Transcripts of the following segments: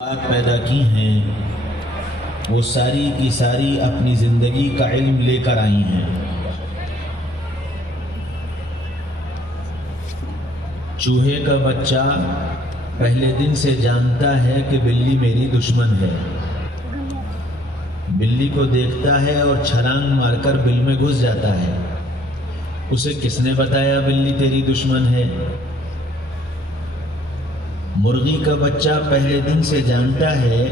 بات پیدا کی ہیں وہ ساری کی ساری اپنی زندگی کا علم لے کر آئی ہیں۔ چوہے کا بچہ پہلے دن سے جانتا ہے کہ بلی میری دشمن ہے، بلی کو دیکھتا ہے اور چھلانگ مار کر بل میں گھس جاتا ہے۔ اسے کس نے بتایا بلی تیری دشمن ہے؟ مرغی کا بچہ پہلے دن سے جانتا ہے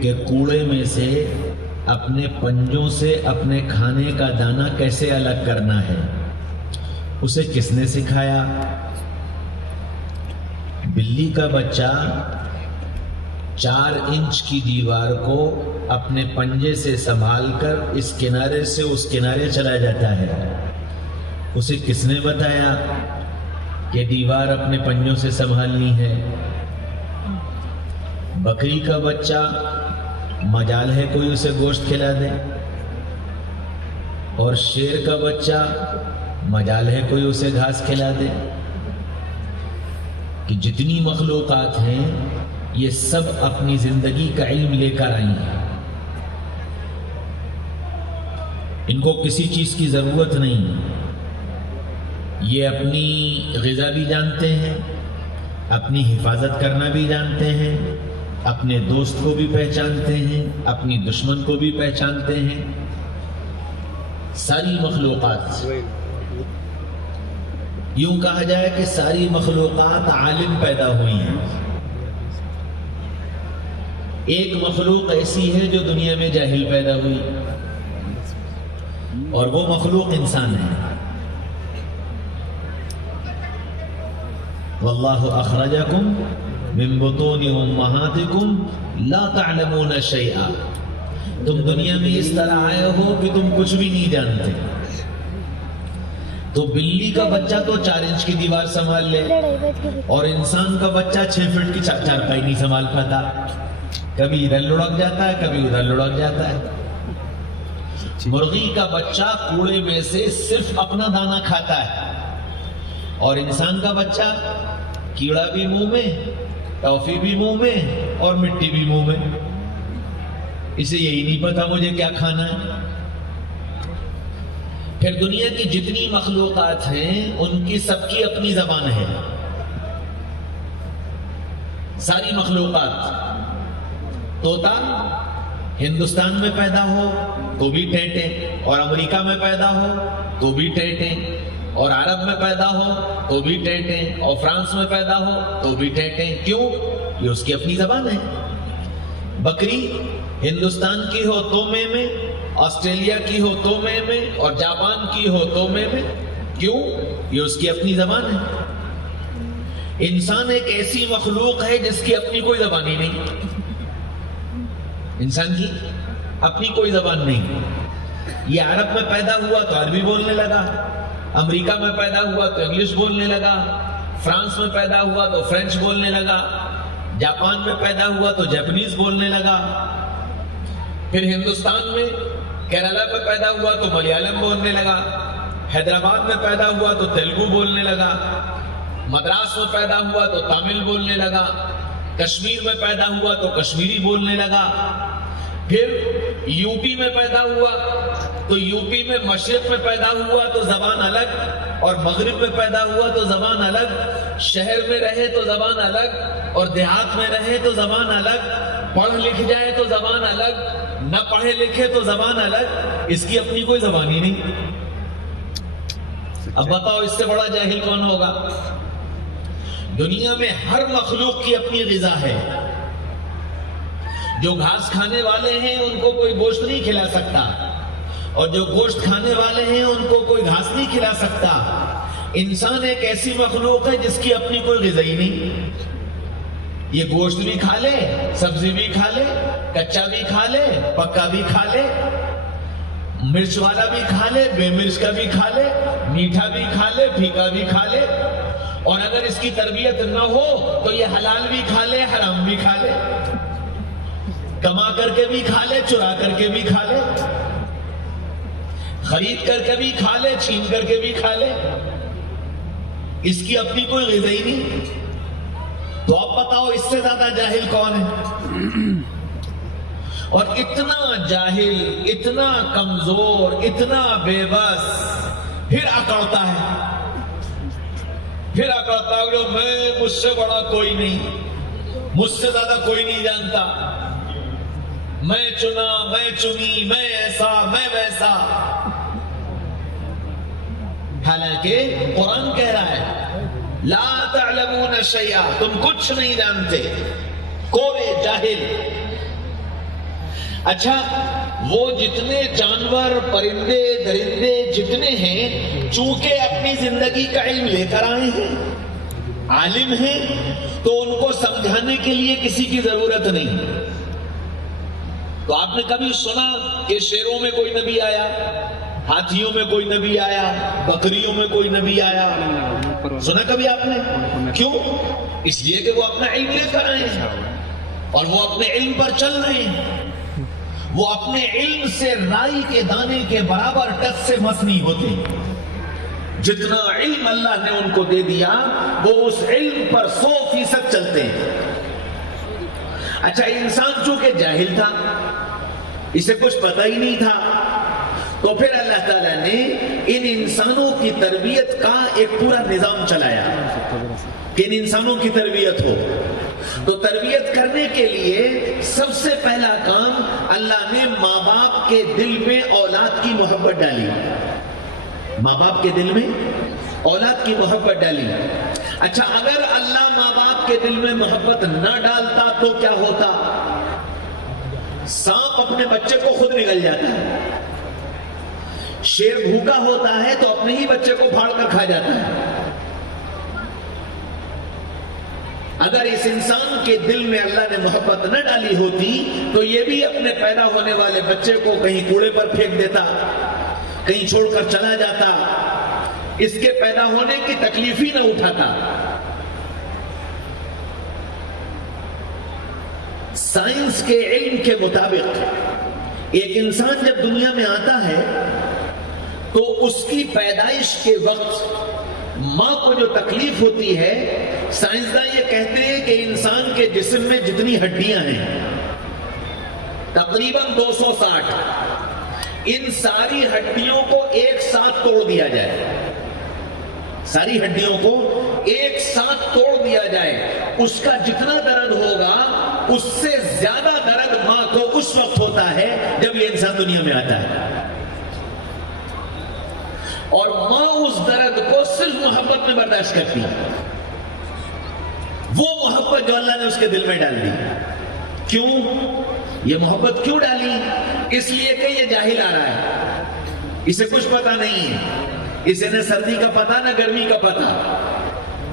کہ کوڑے میں سے اپنے پنجوں سے اپنے کھانے کا دانہ کیسے الگ کرنا ہے، اسے کس نے سکھایا؟ بلی کا بچہ 4 انچ کی دیوار کو اپنے پنجے سے سنبھال کر اس کنارے سے اس کنارے چلا جاتا ہے، اسے کس نے بتایا کہ دیوار اپنے پنجوں سے سنبھالنی ہے؟ بکری کا بچہ مجال ہے کوئی اسے گوشت کھلا دے، اور شیر کا بچہ مجال ہے کوئی اسے گھاس کھلا دے؟ کہ جتنی مخلوقات ہیں یہ سب اپنی زندگی کا علم لے کر آئی ہیں، ان کو کسی چیز کی ضرورت نہیں، یہ اپنی غذا بھی جانتے ہیں، اپنی حفاظت کرنا بھی جانتے ہیں، اپنے دوست کو بھی پہچانتے ہیں، اپنی دشمن کو بھی پہچانتے ہیں۔ ساری مخلوقات، یوں کہا جائے کہ ساری مخلوقات عالم پیدا ہوئی ہیں۔ ایک مخلوق ایسی ہے جو دنیا میں جاہل پیدا ہوئی، اور وہ مخلوق انسان ہے۔ واللہ اخرجکم من بطون امہاتکم لا تعلمون شیئا، تم دنیا میں اس طرح آئے ہو کہ تم کچھ بھی نہیں جانتے۔ تو بلی کا بچہ تو 4 انچ کی دیوار سنبھال لے، اور انسان کا بچہ 6 فٹ کی چارپائی نہیں سنبھال پاتا، کبھی ادھر لڑک جاتا ہے کبھی ادھر لڑک جاتا ہے۔ مرغی کا بچہ کوڑے میں سے صرف اپنا دانہ کھاتا ہے، اور انسان کا بچہ کیڑا بھی منہ میں، ٹافی بھی منہ میں، اور مٹی بھی منہ میں، اسے یہی نہیں پتا مجھے کیا کھانا ہے۔ پھر دنیا کی جتنی مخلوقات ہیں ان کی سب کی اپنی زبان ہے، ساری مخلوقات۔ طوطا ہندوستان میں پیدا ہو تو بھی ٹیٹے، اور امریکہ میں پیدا ہو تو بھی ٹیٹے، اور عرب میں پیدا ہو تو بھی ٹیٹے، اور فرانس میں پیدا ہو تو بھی ٹیٹے۔ کیوں؟ یہ اس کی اپنی زبان ہے۔ بکری ہندوستان کی ہو تو میں، آسٹریلیا کی ہو تو میں، اور جاپان کی ہو تو میں۔ کیوں؟ یہ اس کی اپنی زبان ہے۔ انسان ایک ایسی مخلوق ہے جس کی اپنی کوئی زبان ہی نہیں، انسان کی اپنی کوئی زبان نہیں۔ یہ عرب میں پیدا ہوا تو عربی بولنے لگا، امریکہ میں پیدا ہوا تو انگلش بولنے لگا، فرانس میں پیدا ہوا تو فرینچ بولنے لگا، جاپان میں پیدا ہوا تو جاپنیز بولنے لگا، پھر ہندوستان میں کیرالہ میں پیدا ہوا تو ملیالم بولنے لگا، حیدرآباد میں پیدا ہوا تو تیلگو بولنے لگا، مدراس میں پیدا ہوا تو تامل بولنے لگا، کشمیر میں پیدا ہوا تو کشمیری بولنے لگا، پھر یو پی میں پیدا ہوا تو یو پی میں مشرق میں پیدا ہوا تو زبان الگ، اور مغرب میں پیدا ہوا تو زبان الگ، شہر میں رہے تو زبان الگ، اور دیہات میں رہے تو زبان الگ، پڑھ لکھ جائے تو زبان الگ، نہ پڑھے لکھے تو زبان الگ، اس کی اپنی کوئی زبان ہی نہیں۔ اب بتاؤ اس سے بڑا جاہل کون ہوگا؟ دنیا میں ہر مخلوق کی اپنی غذا ہے۔ جو گھاس کھانے والے ہیں ان کو کوئی گوشت نہیں کھلا سکتا، اور جو گوشت کھانے والے ہیں ان کو کوئی گھاس نہیں کھلا سکتا۔ انسان ایک ایسی مخلوق ہے جس کی اپنی کوئی غذا ہی نہیں، یہ گوشت بھی کھا لے، سبزی بھی کھا لے، کچا بھی کھا لے، پکا بھی کھا لے، مرچ والا بھی کھا لے، بے مرچ کا بھی کھا لے، میٹھا بھی کھا لے، پھیکا بھی کھا لے، اور اگر اس کی تربیت نہ ہو تو یہ حلال بھی کھا لے، حرام بھی کھا لے، کما کر کے بھی کھا لے، چرا کر کے بھی کھا لے، خرید کر کے بھی کھا لے، چھین کر کے بھی کھا لے، اس کی اپنی کوئی غذا ہی نہیں۔ تو اب بتاؤ اس سے زیادہ جاہل کون ہے؟ اور اتنا جاہل، اتنا کمزور، اتنا بے بس، پھر اکڑتا ہے، پھر اکڑتا ہے کہ میں، مجھ سے بڑا کوئی نہیں، مجھ سے زیادہ کوئی نہیں جانتا، میں چنا، میں چنی، میں ایسا، میں ویسا۔ حالانکہ قرآن کہہ رہا ہے لا تعلمون شیئا، تم کچھ نہیں جانتے، کورے جاہل۔ اچھا، وہ جتنے جانور، پرندے، درندے جتنے ہیں، چونکہ اپنی زندگی کا علم لے کر آئے ہیں، عالم ہیں، تو ان کو سمجھانے کے لیے کسی کی ضرورت نہیں۔ تو آپ نے کبھی سنا کہ شیروں میں کوئی نبی آیا، ہاتھیوں میں کوئی نبی آیا، بکریوں میں کوئی نبی آیا؟ سنا کبھی آپ نے؟ کیوں؟ اس لیے کہ وہ اپنا علم لے کر آئے ہیں اور وہ اپنے علم پر چل رہے ہیں، وہ اپنے علم سے رائی کے دانے کے برابر ٹچ سے مس نہیں ہوتے۔ جتنا علم اللہ نے ان کو دے دیا وہ اس علم پر 100% چلتے ہیں۔ اچھا، انسان چونکہ جاہل تھا، اسے کچھ پتہ ہی نہیں تھا، تو پھر اللہ تعالیٰ نے ان انسانوں کی تربیت کا ایک پورا نظام چلایا کہ ان انسانوں کی تربیت ہو۔ تو تربیت کرنے کے لیے سب سے پہلا کام، اللہ نے ماں باپ کے دل میں اولاد کی محبت ڈالی، ماں باپ کے دل میں اولاد کی محبت ڈالی۔ اچھا، اگر اللہ ماں باپ کے دل میں محبت نہ ڈالتا تو کیا ہوتا؟ سانپ اپنے بچے کو خود نگل جاتا ہے، شیر بھوکا ہوتا ہے تو اپنے ہی بچے کو پھاڑ کر کھا جاتا ہے۔ اگر اس انسان کے دل میں اللہ نے محبت نہ ڈالی ہوتی تو یہ بھی اپنے پیدا ہونے والے بچے کو کہیں کوڑے پر پھینک دیتا، کہیں چھوڑ کر چلا جاتا، اس کے پیدا ہونے کی تکلیف ہی نہ اٹھاتا۔ سائنس کے علم کے مطابق ایک انسان جب دنیا میں آتا ہے تو اس کی پیدائش کے وقت ماں کو جو تکلیف ہوتی ہے، سائنسداں یہ کہتے ہیں کہ انسان کے جسم میں جتنی ہڈیاں ہیں تقریباً 260، ان ساری ہڈیوں کو ایک ساتھ توڑ دیا جائے، ساری ہڈیوں کو ایک ساتھ توڑ دیا جائے، اس کا جتنا درد ہوگا اس سے زیادہ درد ماں کو اس وقت ہوتا ہے جب یہ انسان دنیا میں آتا ہے، اور ماں اس درد کو صرف محبت میں برداشت کرتی ہے، وہ محبت جو اللہ نے اس کے دل میں ڈال دی۔ کیوں یہ محبت کیوں ڈالی؟ اس لیے کہ یہ جاہل آ رہا ہے، اسے کچھ پتا نہیں ہے، اسے نہ سردی کا پتا، نہ گرمی کا پتا،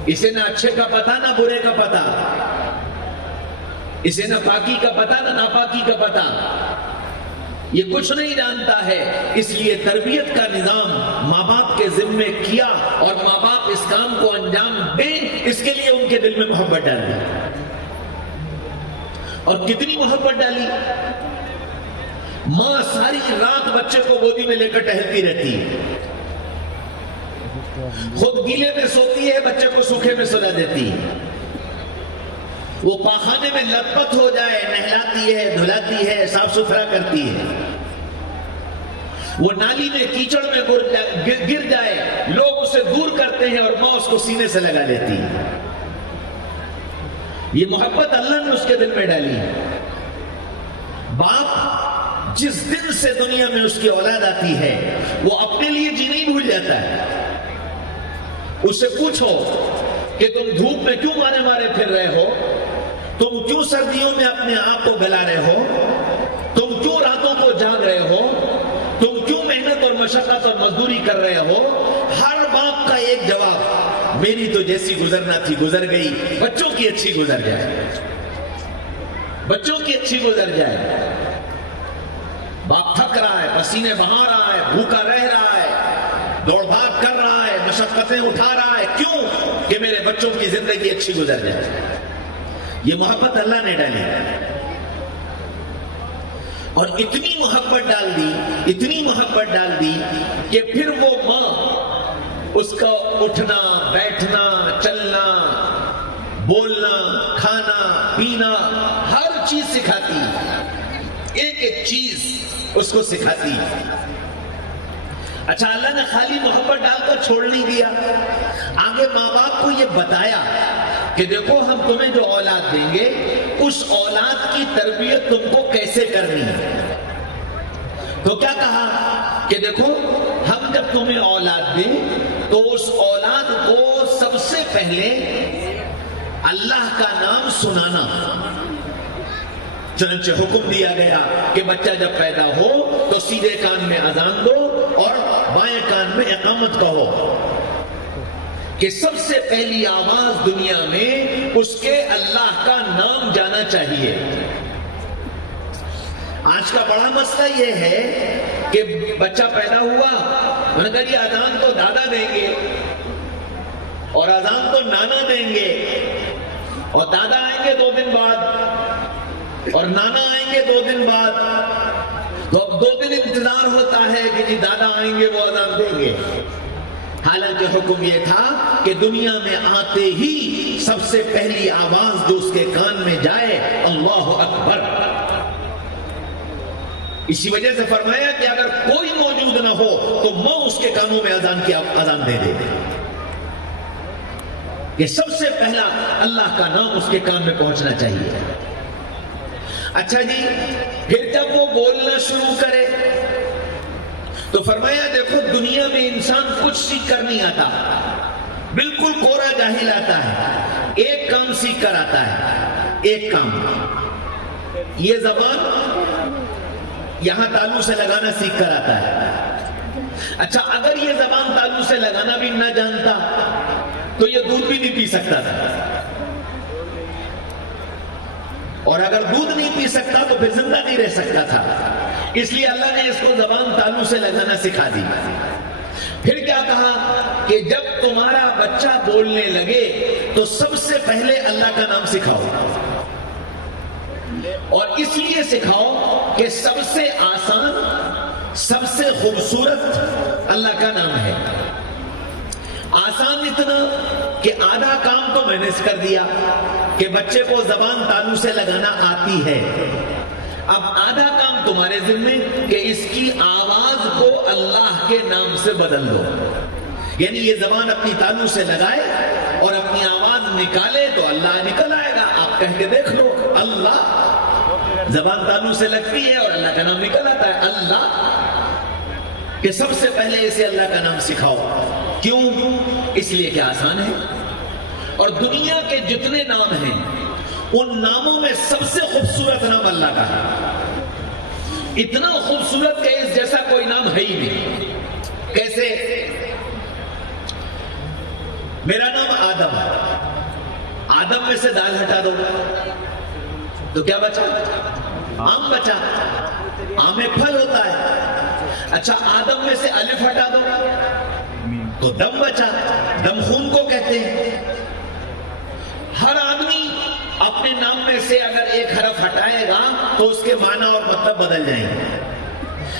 اسے نہ اچھے کا پتا، نہ برے کا پتا، اسے نہ پاکی کا پتا، نہ ناپاکی کا پتا، یہ کچھ نہیں جانتا ہے۔ اس لیے تربیت کا نظام ماں باپ کے ذمے کیا، اور ماں باپ اس کام کو انجام دیں اس کے لیے ان کے دل میں محبت ڈال دی۔ اور کتنی محبت ڈالی؟ ماں ساری رات بچے کو گودی میں لے کر ٹہلتی رہتی ہے، خود گیلے میں سوتی ہے، بچے کو سوکھے میں سلا دیتی ہے، وہ پاخانے میں لت پت ہو جائے نہلاتی ہے، دھلاتی ہے، صاف ستھرا کرتی ہے، وہ نالی میں کیچڑ میں گر جائے لوگ اسے دور کرتے ہیں اور ماں اس کو سینے سے لگا لیتی ہے۔ یہ محبت اللہ نے اس کے دل میں ڈالی ہے۔ باپ جس دن سے دنیا میں اس کی اولاد آتی ہے وہ اپنے لیے جینا ہی بھول جاتا ہے۔ اس سے پوچھو کہ تم دھوپ میں کیوں مارے مارے پھر رہے ہو، تم کیوں سردیوں میں اپنے آپ کو گلا رہے ہو، تم کیوں راتوں کو جاگ رہے ہو، تم کیوں محنت اور مشقت اور مزدوری کر رہے ہو؟ ہر باپ کا ایک جواب، میری تو جیسی گزرنا تھی گزر گئی، بچوں کی اچھی گزر جائے، بچوں کی اچھی گزر جائے۔ باپ تھک رہا ہے، پسینے بہا رہا ہے، بھوکا رہ رہا ہے، دوڑ بھاگ کر رہا ہے، مشقتیں اٹھا رہا ہے، کیوں؟ کہ میرے بچوں کی زندگی اچھی گزر جائے۔ یہ محبت اللہ نے ڈالی اور اتنی محبت ڈال دی، اتنی محبت ڈال دی کہ پھر وہ ماں اس کا اٹھنا، بیٹھنا، چلنا، بولنا، پینا، ہر چیز سکھاتی ہے، ایک ایک چیز اس کو سکھاتی ہے۔ اچھا، اللہ نے خالی محبت ڈال کر چھوڑ نہیں دیا، آگے ماں باپ کو یہ بتایا کہ دیکھو ہم تمہیں جو اولاد دیں گے اس اولاد کی تربیت تم کو کیسے کرنی ہے۔ تو کیا کہا کہ دیکھو ہم جب تمہیں اولاد دیں تو اس اولاد کو سب سے پہلے اللہ کا نام سنانا۔ چنانچہ حکم دیا گیا کہ بچہ جب پیدا ہو تو سیدھے کان میں اذان دو اور بائیں کان میں اقامت کہو، کہ سب سے پہلی آواز دنیا میں اس کے اللہ کا نام جانا چاہیے۔ آج کا بڑا مسئلہ یہ ہے کہ بچہ پیدا ہوا، میں نے کہا یہ اذان تو دادا دیں گے اور اذان تو نانا دیں گے، اور دادا آئیں گے 2 دن بعد اور نانا آئیں گے 2 دن بعد، تو اب 2 دن انتظار ہوتا ہے کہ جی دادا آئیں گے وہ اذان دیں گے۔ حالانکہ حکم یہ تھا کہ دنیا میں آتے ہی سب سے پہلی آواز جو اس کے کان میں جائے اللہ اکبر۔ اسی وجہ سے فرمایا کہ اگر کوئی موجود نہ ہو تو ماں اس کے کانوں میں اذان دے دے، کہ سب سے پہلا اللہ کا نام اس کے کان میں پہنچنا چاہیے۔ اچھا جی، پھر جب وہ بولنا شروع کرے تو فرمایا دیکھو دنیا میں انسان کچھ سیکھ کر نہیں آتا، بالکل کورا جاہل آتا ہے، ایک کام سیکھ کر آتا ہے، ایک کام، یہ زبان یہاں تالو سے لگانا سیکھ کر آتا ہے۔ اچھا، اگر یہ زبان تالو سے لگانا بھی نہ جانتا تو یہ دودھ بھی نہیں پی سکتا تھا، اور اگر دودھ نہیں پی سکتا تو پھر زندہ نہیں رہ سکتا تھا۔ اس لیے اللہ نے اس کو زبان تالو سے لگانا سکھا دی۔ پھر کیا کہا کہ جب تمہارا بچہ بولنے لگے تو سب سے پہلے اللہ کا نام سکھاؤ، اور اس لیے سکھاؤ کہ سب سے آسان، سب سے خوبصورت اللہ کا نام ہے۔ آسان اتنا کہ آدھا کام تو میں نے کر دیا کہ بچے کو زبان تالو سے لگانا آتی ہے، اب آدھا کام تمہارے ذمہ کہ اس کی آواز کو اللہ کے نام سے بدل دو، یعنی یہ زبان اپنی تالو سے لگائے اور اپنی آواز نکالے تو اللہ نکل آئے گا۔ آپ کہہ کے دیکھ لو، اللہ، زبان تالو سے لگتی ہے اور اللہ کا نام نکل آتا ہے، اللہ، کہ سب سے پہلے اسے اللہ کا نام سکھاؤ۔ کیوں؟ اس لیے کہ آسان ہے، اور دنیا کے جتنے نام ہیں ان ناموں میں سب سے خوبصورت نام اللہ کا ہے، اتنا خوبصورت کہ اس جیسا کوئی نام ہے ہی نہیں۔ کیسے؟ میرا نام آدم، آدم میں سے دال ہٹا دو تو کیا بچا؟ آم بچا، آم میں پھل ہوتا ہے۔ اچھا، آدم میں سے الف ہٹا دو تو دم بچا، دم خون کو کہتے ہیں۔ ہر آدمی اپنے نام میں سے اگر ایک حرف ہٹائے گا تو اس کے معنی اور مطلب بدل جائیں گے،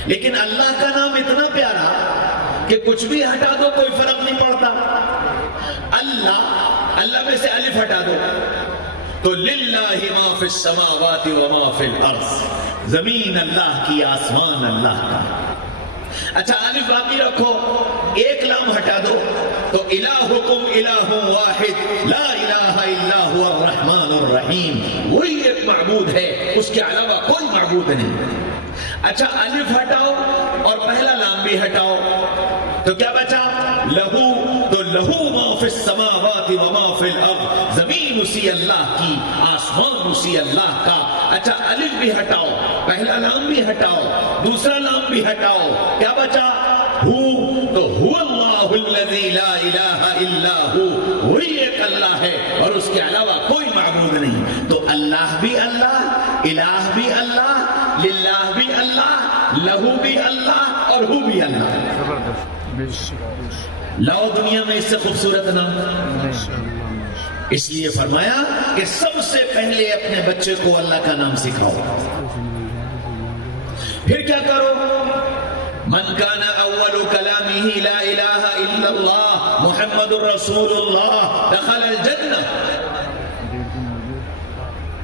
لیکن اللہ کا نام اتنا پیارا کہ کچھ بھی ہٹا دو کوئی فرق نہیں پڑتا۔ اللہ، اللہ میں سے الف ہٹا دو تو للہ ما فی السماوات و ما فی الارض، زمین اللہ کی، آسمان اللہ کا۔ اچھا، الف باقی رکھو، ایک لام ہٹا دو تو الہکم الہ واحد لا الہ الا هو الرحمن الرحیم، وہی ایک معبود ہے، اس کے علاوہ کوئی معبود نہیں۔ اچھا، الف ہٹاؤ اور پہلا لام بھی ہٹاؤ تو کیا بچا؟ لہو، تو لہو ما فی السماوات و ما فی الارض، زمین اسی اللہ کی، آسمان اسی اللہ کا۔ اچھا، الف بھی ہٹاؤ، پہلا لام بھی ہٹاؤ، دوسرا لام بھی ہٹاؤ، کیا بچا؟ ہو، تو هو اللہ الذی لا الہ الا ہو، وہی ایک اللہ ہے اور اس کے علاوہ کوئی معبود نہیں۔ تو اللہ بھی اللہ، الہ بھی اللہ، للہ بھی اللہ، لہو بھی اللہ اور ہو بھی اللہ۔ لاؤ دنیا میں اس سے خوبصورت نام۔ اس لیے فرمایا کہ سب سے پہلے اپنے بچے کو اللہ کا نام سکھاؤ۔ پھر کیا کرو؟ من کان اول کلامہ لا الہ الا اللہ محمد رسول اللہ دخل الجنہ۔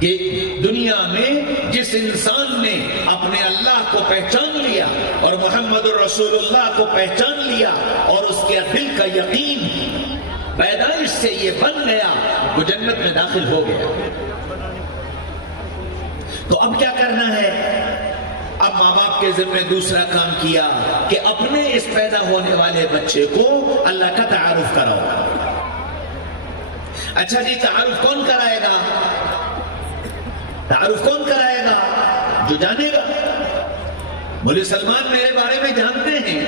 کہ دنیا میں جس انسان نے اپنے اللہ کو پہچان لیا اور محمد الرسول اللہ کو پہچان لیا اور اس کے دل کا یقین پیدائش سے یہ بن گیا، وہ جنت میں داخل ہو گیا۔ تو اب کیا کرنا ہے؟ اب ماں باپ کے ذمہ دوسرا کام کیا کہ اپنے اس پیدا ہونے والے بچے کو اللہ کا تعارف کراؤ۔ اچھا جی، تعارف کون کرائے گا؟ تعارف کون کرائے گا؟ جو جانے گا۔ مولوی سلمان میرے بارے میں جانتے ہیں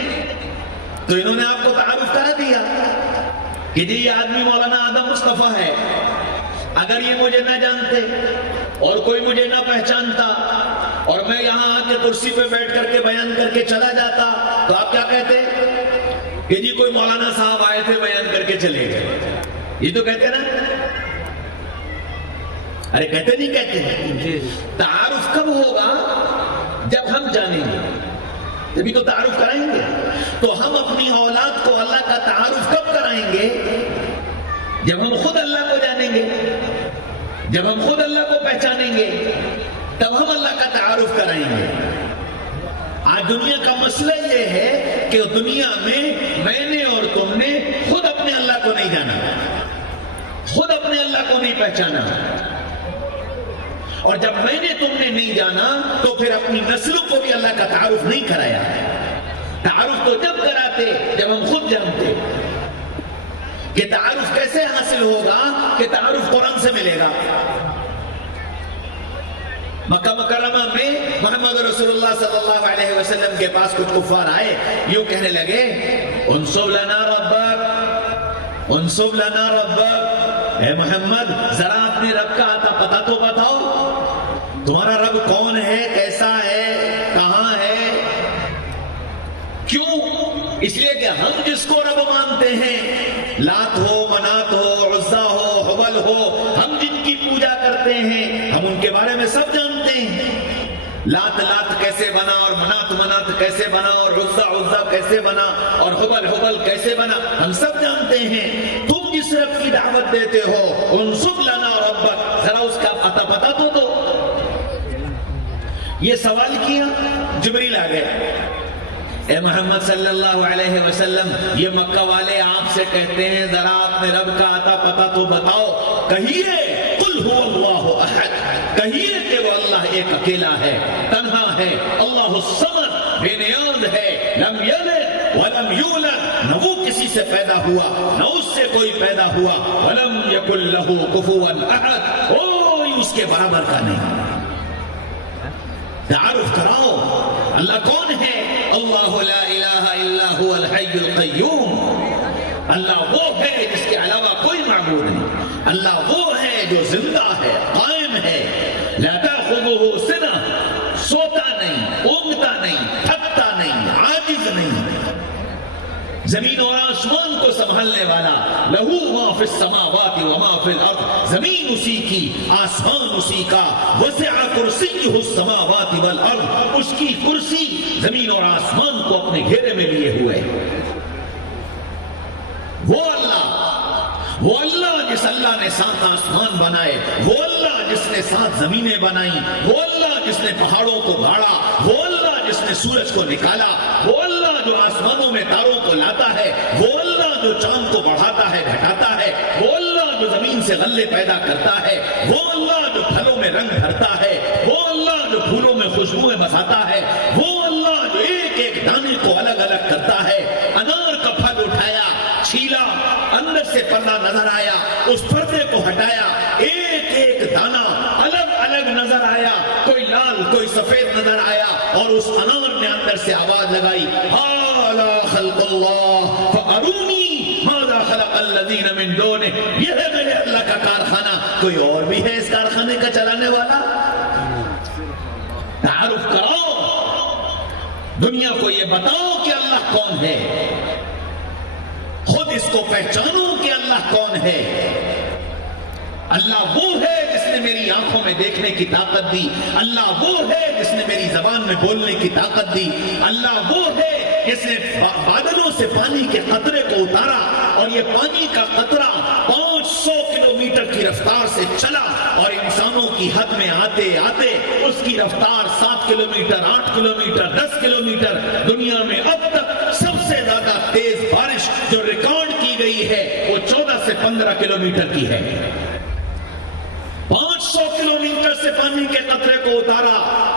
تو انہوں نے آپ کو تعارف کرا دیا کہ جی یہ آدمی مولانا آدم مصطفیٰ ہے۔ اگر یہ مجھے نہ جانتے اور کوئی مجھے نہ پہچانتا اور میں یہاں آ کے کرسی پہ بیٹھ کر کے بیان کر کے چلا جاتا تو آپ کیا کہتے کہ جی کوئی مولانا صاحب آئے تھے بیان کر کے چلے گئے؟ یہ تو کہتے نا؟ ارے کہتے نہیں کہتے؟ تعارف کب ہوگا؟ جب ہم جانیں گے، تبھی تو تعارف کرائیں گے۔ تو ہم اپنی اولاد کو اللہ کا تعارف کب کرائیں گے؟ جب ہم خود اللہ کو جانیں گے، جب ہم خود اللہ کو پہچانیں گے، تب ہم اللہ کا تعارف کرائیں گے۔ آج دنیا کا مسئلہ یہ ہے کہ دنیا میں نے اور تم نے خود اپنے اللہ کو نہیں جانا، خود اپنے اللہ کو نہیں پہچانا، اور جب میں نے تم نے نہیں جانا تو پھر اپنی نسلوں کو بھی اللہ کا تعارف نہیں کرایا۔ تعارف تو جب کراتے جب ہم خود جانتے۔ کہ تعارف کیسے حاصل ہوگا؟ کہ تعارف قرآن سے ملے گا۔ مکہ مکرمہ میں محمد رسول اللہ صلی اللہ علیہ وسلم کے پاس کچھ کفار آئے، یوں کہنے لگے انصب لنا ربک، انصب لنا ربک، اے محمد ذرا اپنے رب کا آتا پتہ تو بتاؤ، تمہارا رب کون ہے، کیسا ہے، کہاں ہے؟ کیوں؟ اس لیے کہ ہم جس کو رب مانتے ہیں، لات ہو، منات ہو، عزا ہو، حبل ہو، ہم جن کی پوجا کرتے ہیں ہم ان کے بارے میں سب جانتے ہیں۔ لات کیسے بنا اور منات کیسے بنا اور عزا کیسے بنا اور حبل کیسے بنا، ہم سب جانتے ہیں۔ تم جس رب کی دعوت دیتے ہو انصب لنا ربک، ذرا اس کا پتہ تو دو۔ یہ سوال کیا، جبریل آ گئے، اے محمد صلی اللہ علیہ وسلم یہ مکہ والے آپ سے کہتے ہیں ذرا اپنے رب کا آتا پتہ تو بتاؤ، کہیے قل هو اللہ احد، کہیے کہ وہ اللہ ایک اکیلا ہے، تنہا ہے، اللہ الصمد، بے نیاز ہے، لم یلد ولم یولد، نہ وہ کسی سے پیدا ہوا نہ اس سے کوئی پیدا ہوا، ولم یکن لہ کفوا احد، کوئی اس کے برابر کا نہیں۔ تعارف کراؤ اللہ کون ہے؟ اللہ لا الہ الا هو الحی القیوم، اللہ وہ ہے جس کے علاوہ کوئی معبود نہیں، اللہ وہ ہے جو زندہ ہے، قائم ہے، لا تأخذہ سنہ، سوتا نہیں، اونگتا نہیں، تھکتا نہیں، عاجز نہیں، زمین اور آسمان کو سنبھالنے والا، لہو ما فی السماوات وما فی الارض، زمین اسی کی، آسمان اسی کا، وسع کرسیہ السماوات والارض، اس کی کرسی زمین اور آسمان کو اپنے گھیرے میں لیے ہوئے۔ وہ اللہ جس اللہ نے 7 آسمان بنائے، وہ اللہ جس نے 7 زمینیں بنائیں، وہ اللہ جس نے پہاڑوں کو گاڑا، وہ اللہ جس نے سورج کو نکالا، وہ اللہ جو آسمانوں میں تاروں کو لاتا ہے، وہ اللہ جو چاند کو بڑھاتا ہے گھٹاتا ہے، وہ اللہ جو زمین سے غلے پیدا کرتا ہے، وہ اللہ جو پھلوں میں رنگ بھرتا ہے، وہ اللہ جو پھولوں میں خوشبوئیں بساتا ہے، وہ اللہ جو ایک ایک دانے کو الگ الگ کرتا ہے۔ انار کا پھل اٹھایا، چھیلا، اندر سے پردہ نظر آیا، اس پردے کو ہٹایا، ایک ایک دانہ الگ الگ نظر آیا، کوئی لال کوئی سفید نظر آیا، اور اس انار نے اندر سے آواز لگائی، ھذا خلق اللہ فارونی ماذا خلق الذین من دونہ، یہ ہے میرے اللہ کا کارخانہ، کوئی اور بھی ہے اس کارخانے کا چلانے والا؟ تعارف کراؤ، دنیا کو یہ بتاؤ کہ اللہ کون ہے، خود اس کو پہچانو کہ اللہ کون ہے۔ اللہ وہ ہے جس نے میری آنکھوں میں دیکھنے کی طاقت دی، اللہ وہ ہے جس نے میری زبان میں بولنے کی طاقت دی، اللہ وہ ہے جس نے بادلوں سے پانی کے قطرے کو اتارا اور یہ پانی کا قطرہ 500 کلومیٹر میٹر کی رفتار سے چلا اور انسانوں کی حد میں آتے آتے اس کی رفتار 7 کلومیٹر 8 کلومیٹر 10 کلومیٹر دنیا میں اب تک سب سے زیادہ تیز بارش جو ریکارڈ کی گئی ہے وہ 14 سے 15 کلومیٹر کی ہے. 500 کلومیٹر سے پانی کے قطرے کو اتارا,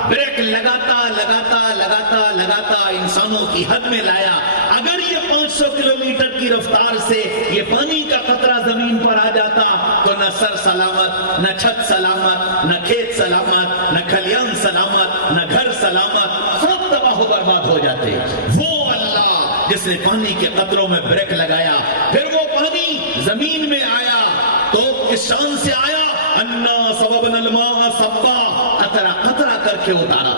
بریک لگاتا لگاتا لگاتا لگاتا انسانوں کی حد میں لایا. اگر یہ 500 کلومیٹر کی رفتار سے یہ پانی کا قطرہ زمین پر آ جاتا تو نہ سر سلامت, نہ چھت سلامت, نہ کھیت سلامت, نہ کھلیان سلامت, نہ گھر سلامت, سب تباہ و برباد ہو جاتے. وہ اللہ جس نے پانی کے قطروں میں بریک لگایا, پھر وہ پانی زمین میں آیا تو اس شان سے آیا انا صببنا الماء صبا, قطرہ قطرہ کر کے اتارا.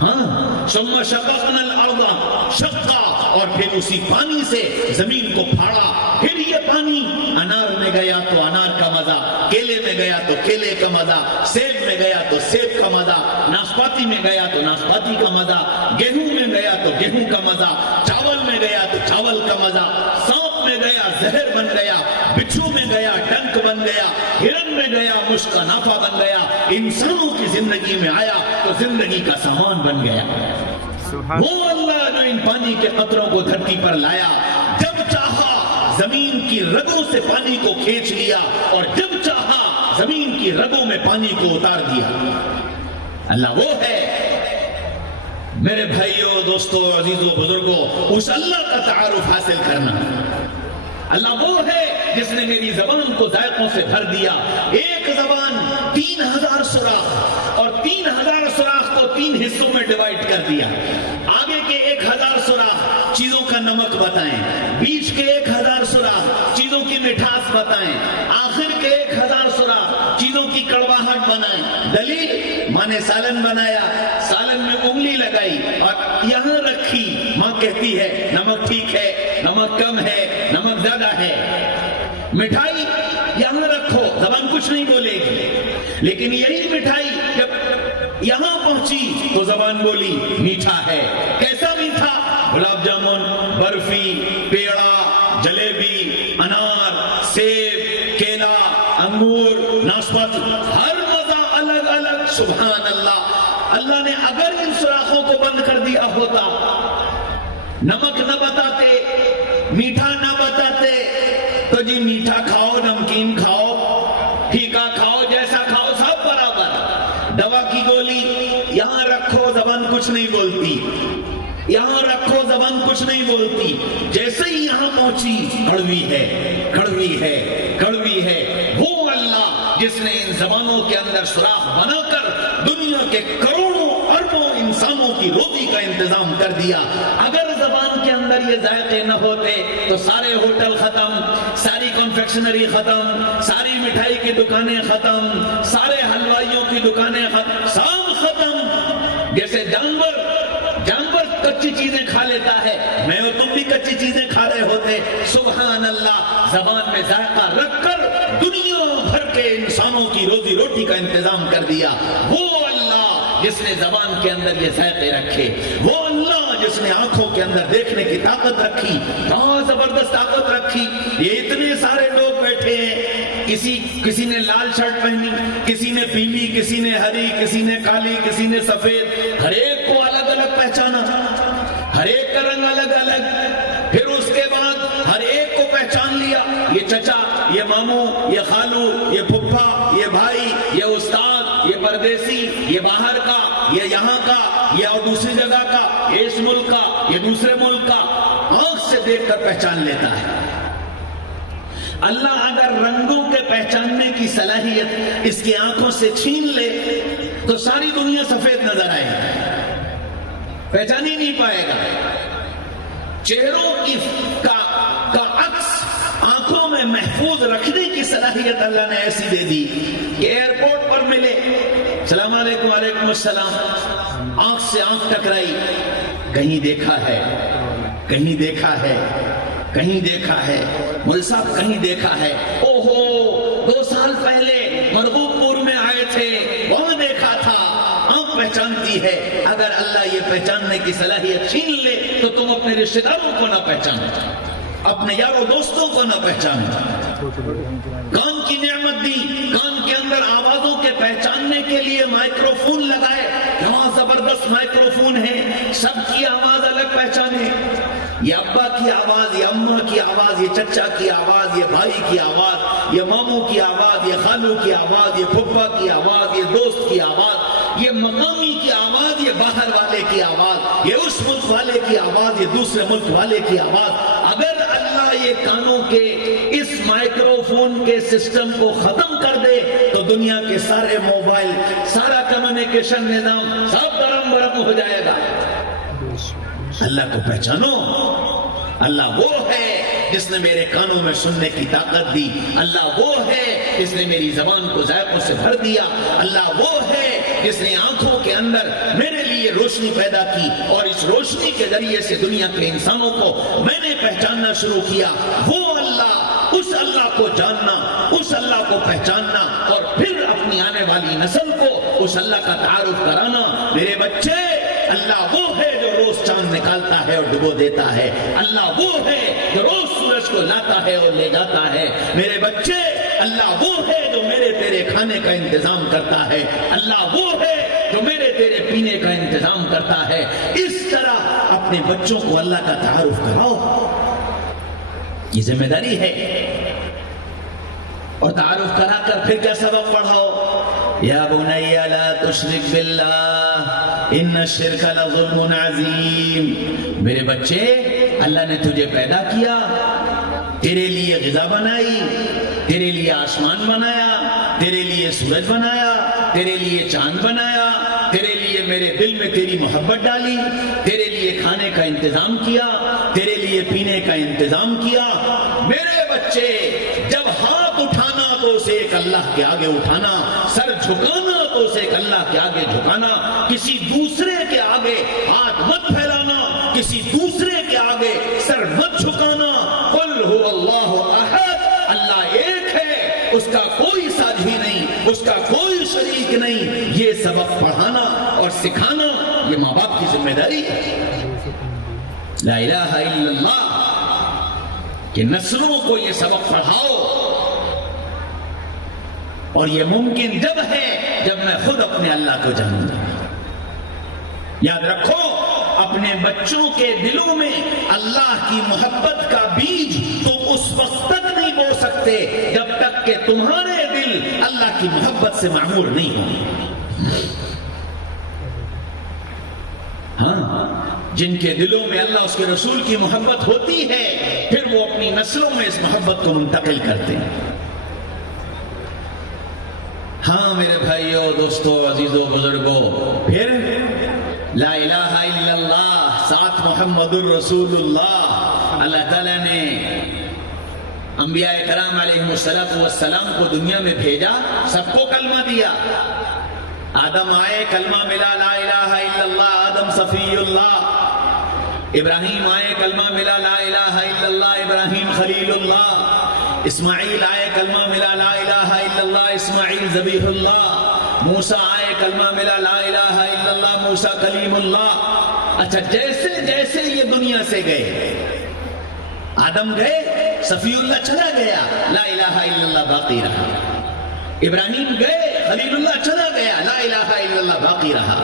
ہاں, ثم شققنا الارض شقا, اور پھر اسی پانی سے زمین کو پھاڑا. پھر یہ پانی انار میں گیا تو انار کا مزہ, کیلے میں گیا تو کیلے کا مزہ, سیب میں گیا تو سیب کا مزہ, ناشپاتی میں گیا تو ناشپاتی کا مزہ, گیہوں میں گیا تو گیہوں کا مزہ, چاول میں گیا تو چاول کا مزہ, سانپ میں گیا زہر بن گیا, بچھو میں گیا ڈنک بن گیا, ہرن میں گیا مشک کا نافع بن گیا, انسانوں کی زندگی میں آیا تو زندگی کا سامان بن گیا. وہ اللہ جو ان پانی کے قطروں کو دھرتی پر لایا, جب چاہا زمین کی رگوں سے پانی کو کھینچ لیا اور جب چاہا زمین کی رگوں میں پانی کو اتار دیا. اللہ وہ ہے میرے بھائیوں, دوستوں, عزیزوں, بزرگوں, اس اللہ کا تعارف حاصل کرنا. اللہ وہ ہے جس نے میری زبان کو ذائقوں سے بھر دیا. ایک زبان 3000 سوراخ, اور 3000 سوراخ کو 3 حصوں میں ڈیوائیڈ کر دیا. آگے کے 1000 سوراخ چیزوں کا نمک بتائیں, بیچ کے 1000 سوراخ چیزوں کی مٹھاس بتائیں, آخر کے 1000 سوراخ چیزوں کی کڑواہٹ بنائیں. دلیل, ماں نے سالن بنایا, سالن میں انگلی لگائی اور یہاں رکھی, ماں کہتی ہے نمک ٹھیک ہے, نمک کم ہے, نمک زیادہ ہے. مٹھائی یہاں رکھو, زبان کچھ نہیں بولے گی, لیکن یہی مٹھائی جب یہاں پہنچی تو زبان بولی میٹھا ہے. کیسا میٹھا؟ گلاب جامن, برفی, پیڑا, جلیبی, انار, سیب, کیلا, انگور, ناشپاتی, ہر مزہ الگ الگ. سبحان اللہ. اللہ نے اگر ان سوراخوں کو بند کر دیا ہوتا, نمک نہ بتاتے, میٹھا نہ بتاتے, تو جی میٹھا کھاؤ, نمکین کھاؤ, پھیکا کھاؤ, جیسا کھاؤ سب برابر. دوا کی گولی یہاں رکھو, زبان کچھ نہیں بولتی, یہاں رکھو, زبان کچھ نہیں بولتی. جیسے ہی یہاں پہنچی کڑوی ہے, کڑوی ہے, کڑوی ہے. وہ اللہ جس نے ان زبانوں کے اندر سوراخ بنا کر دنیا کے کروڑوں اربوں انسانوں کی روزی کا انتظام کر دیا. اگر زبان کے اندر یہ ذائقے نہ ہوتے تو سارے ہوٹل ختم, ساری کنفیکشنری ختم, ساری مٹھائی کی دکانیں ختم, سارے حلوائیوں کی دکانیں ختم, سب ختم. جیسے جانور کچی چیزیں کھا لیتا ہے, میں اور تم بھی کچی چیزیں کھا رہے ہوتے. سبحان اللہ, زبان میں ذائقہ رکھ کر دنیا بھر کے انسانوں کی روزی روٹی کا انتظام کر دیا. وہ اللہ جس نے زبان کے اندر یہ ذائقے رکھے, وہ اللہ جس نے آنکھوں کے اندر دیکھنے کی طاقت رکھی, بہت زبردست طاقت رکھی. یہ اتنے سارے لوگ بیٹھے ہیں, کسی نے لال شرٹ پہنی, کسی نے پیلی, کسی نے ہری, کسی نے کالی, کسی نے سفید, ہر ایک کو الگ الگ پہچانا, ہر ایک کا رنگ الگ الگ. پھر اس کے بعد ہر ایک کو پہچان لیا, یہ چچا, یہ ماموں, یہ خالو, یہ پھپھا, یہ بھائی, یہ استاد, یہ پردیسی, یہ باہر کا, یہ یہاں کا, یہ اور دوسری جگہ کا, یہ اس ملک کا, یہ دوسرے ملک کا. آنکھ سے دیکھ کر پہچان لیتا ہے. اللہ اگر رنگوں کے پہچاننے کی صلاحیت اس کی آنکھوں سے چھین لے تو ساری دنیا سفید نظر آئے گی, پہچان ہی نہیں پائے گا. چہروں کا عکس آنکھوں میں محفوظ رکھنے کی صلاحیت اللہ نے ایسی دے دی کہ ایئرپورٹ پر ملے, السلام علیکم, وعلیکم السلام, آنکھ سے آنکھ ٹکرائی, کہیں دیکھا ہے, کہیں دیکھا ہے, کہیں دیکھا ہے, مول صاحب کہیں دیکھا ہے, اوہو 2 سال پہلے مرغوب پور میں آئے تھے, وہاں دیکھا تھا. آنکھ پہچانتی ہے. اگر اللہ یہ پہچاننے کی صلاحیت چھین لے تو تم اپنے رشتہ داروں کو نہ پہچانو. اپنے یاروں دوستوں کو نہ پہچانے. کان کی نعمت دی, کان کے اندر آوازوں کے پہچاننے کے لیے مائکرو فون لگائے. کیا زبردست مائکرو فون ہے, سب کی آواز الگ پہچانے. یہ ابا کی آواز, یہ اماں کی آواز, یہ چچا کی آواز, یہ بھائی کی آواز, یہ ماموں کی آواز, یہ خالو کی آواز, یہ پھپھا کی آواز, یہ دوست کی آواز, یہ مقامی کی آواز, یہ باہر والے کی آواز, یہ اس ملک والے کی آواز, یہ دوسرے ملک والے کی آواز. اگر اللہ یہ کانوں کے اس مائکرو فون کے سسٹم کو ختم کر دے تو دنیا کے سارے موبائل, سارا کمیونیکیشن نظام سب درم برم ہو جائے گا. اللہ کو پہچانو. اللہ وہ ہے جس نے میرے کانوں میں سننے کی طاقت دی. اللہ وہ ہے جس نے میری زبان کو ذائقوں سے بھر دیا. اللہ وہ ہے جس نے آنکھوں کے اندر میرے لیے روشنی پیدا کی اور اس روشنی کے ذریعے سے دنیا کے انسانوں کو میں نے پہچاننا شروع کیا. وہ اللہ, اس اللہ کو جاننا, اس اللہ کو پہچاننا اور پھر اپنی آنے والی نسل کو اس اللہ کا تعارف کرانا. میرے بچے, اللہ وہ ہے جو روز چاند نکالتا ہے اور ڈبو دیتا ہے. اللہ وہ ہے جو روز سورج کو لاتا ہے اور لے جاتا ہے. میرے بچے, اللہ وہ ہے جو میرے تیرے کھانے کا انتظام کرتا ہے. اللہ وہ ہے جو میرے تیرے پینے کا انتظام کرتا ہے. اس طرح اپنے بچوں کو اللہ کا تعارف کراؤ, یہ ذمہ داری ہے. اور تعارف کرا کر پھر کیا سبق پڑھاؤ؟ یا بنی لا تشرک باللہ ان الشرک لظلم عظیم. میرے بچے, اللہ نے تجھے پیدا کیا, تیرے لیے غذا بنائی, تیرے لیے آسمان بنایا, تیرے لیے سورج بنایا, تیرے لیے چاند بنایا, تیرے لیے میرے دل میں تیری محبت ڈالی, تیرے لیے کھانے کا انتظام کیا, تیرے لیے پینے کا انتظام کیا. میرے بچے, جب ہاتھ اٹھانا تو اسے ایک اللہ کے آگے اٹھانا, سر جھکانا تو اسے ایک اللہ کے آگے جھکانا. کسی دوسرے کے آگے ہاتھ مت پھیلانا, کسی دوسرے کے آگے سر مت جھکانا. قل هو اللہ احد, اللہ ایک ہے, اس کا کوئی ساجی نہیں, اس کا کوئی شریک نہیں. یہ سبق پڑھانا اور سکھانا یہ ماں باپ کی ذمہ داری ہے. لا الہ الا اللہ کہ نسلوں کو یہ سبق پڑھاؤ. اور یہ ممکن جب ہے جب میں خود اپنے اللہ کو جانوں گا. یاد رکھو, اپنے بچوں کے دلوں میں اللہ کی محبت کا بیج تم اس وقت تک نہیں بو سکتے جب تک کہ تمہارے دل اللہ کی محبت سے معمور نہیں ہوں. ہاں, جن کے دلوں میں اللہ اس کے رسول کی محبت ہوتی ہے پھر وہ اپنی نسلوں میں اس محبت کو منتقل کرتے ہیں. ہاں میرے بھائیوں, دوستوں, عزیزوں, بزرگوں, پھر لا الہ الا اللہ ساتھ محمد الرسول اللہ. اللہ تعالیٰ نے انبیاء کرام علیہ السلام کو دنیا میں بھیجا, سب کو کلمہ دیا. آدم آئے, کلمہ ملا لا الہ الا اللہ, آدم صفی اللہ. ابراہیم آئے, کلمہ ملا لا الہ الا اللہ, ابراہیم خلیل اللہ. اسماعیل آئے, کلمہ ملا لا الہ الا اللہ, اسماعیل ذبیح اللہ. موسیٰ آئے, کلمہ ملا لا الہ الا اللہ, موسیٰ کلیم اللہ. اچھا, جیسے جیسے یہ دنیا سے گئے, آدم گئے, صفی اللہ چلا گیا, لا الہ الا اللہ باقی رہا. ابراہیم گئے, خلیل اللہ چلا گیا, لا الہ الا اللہ باقی رہا.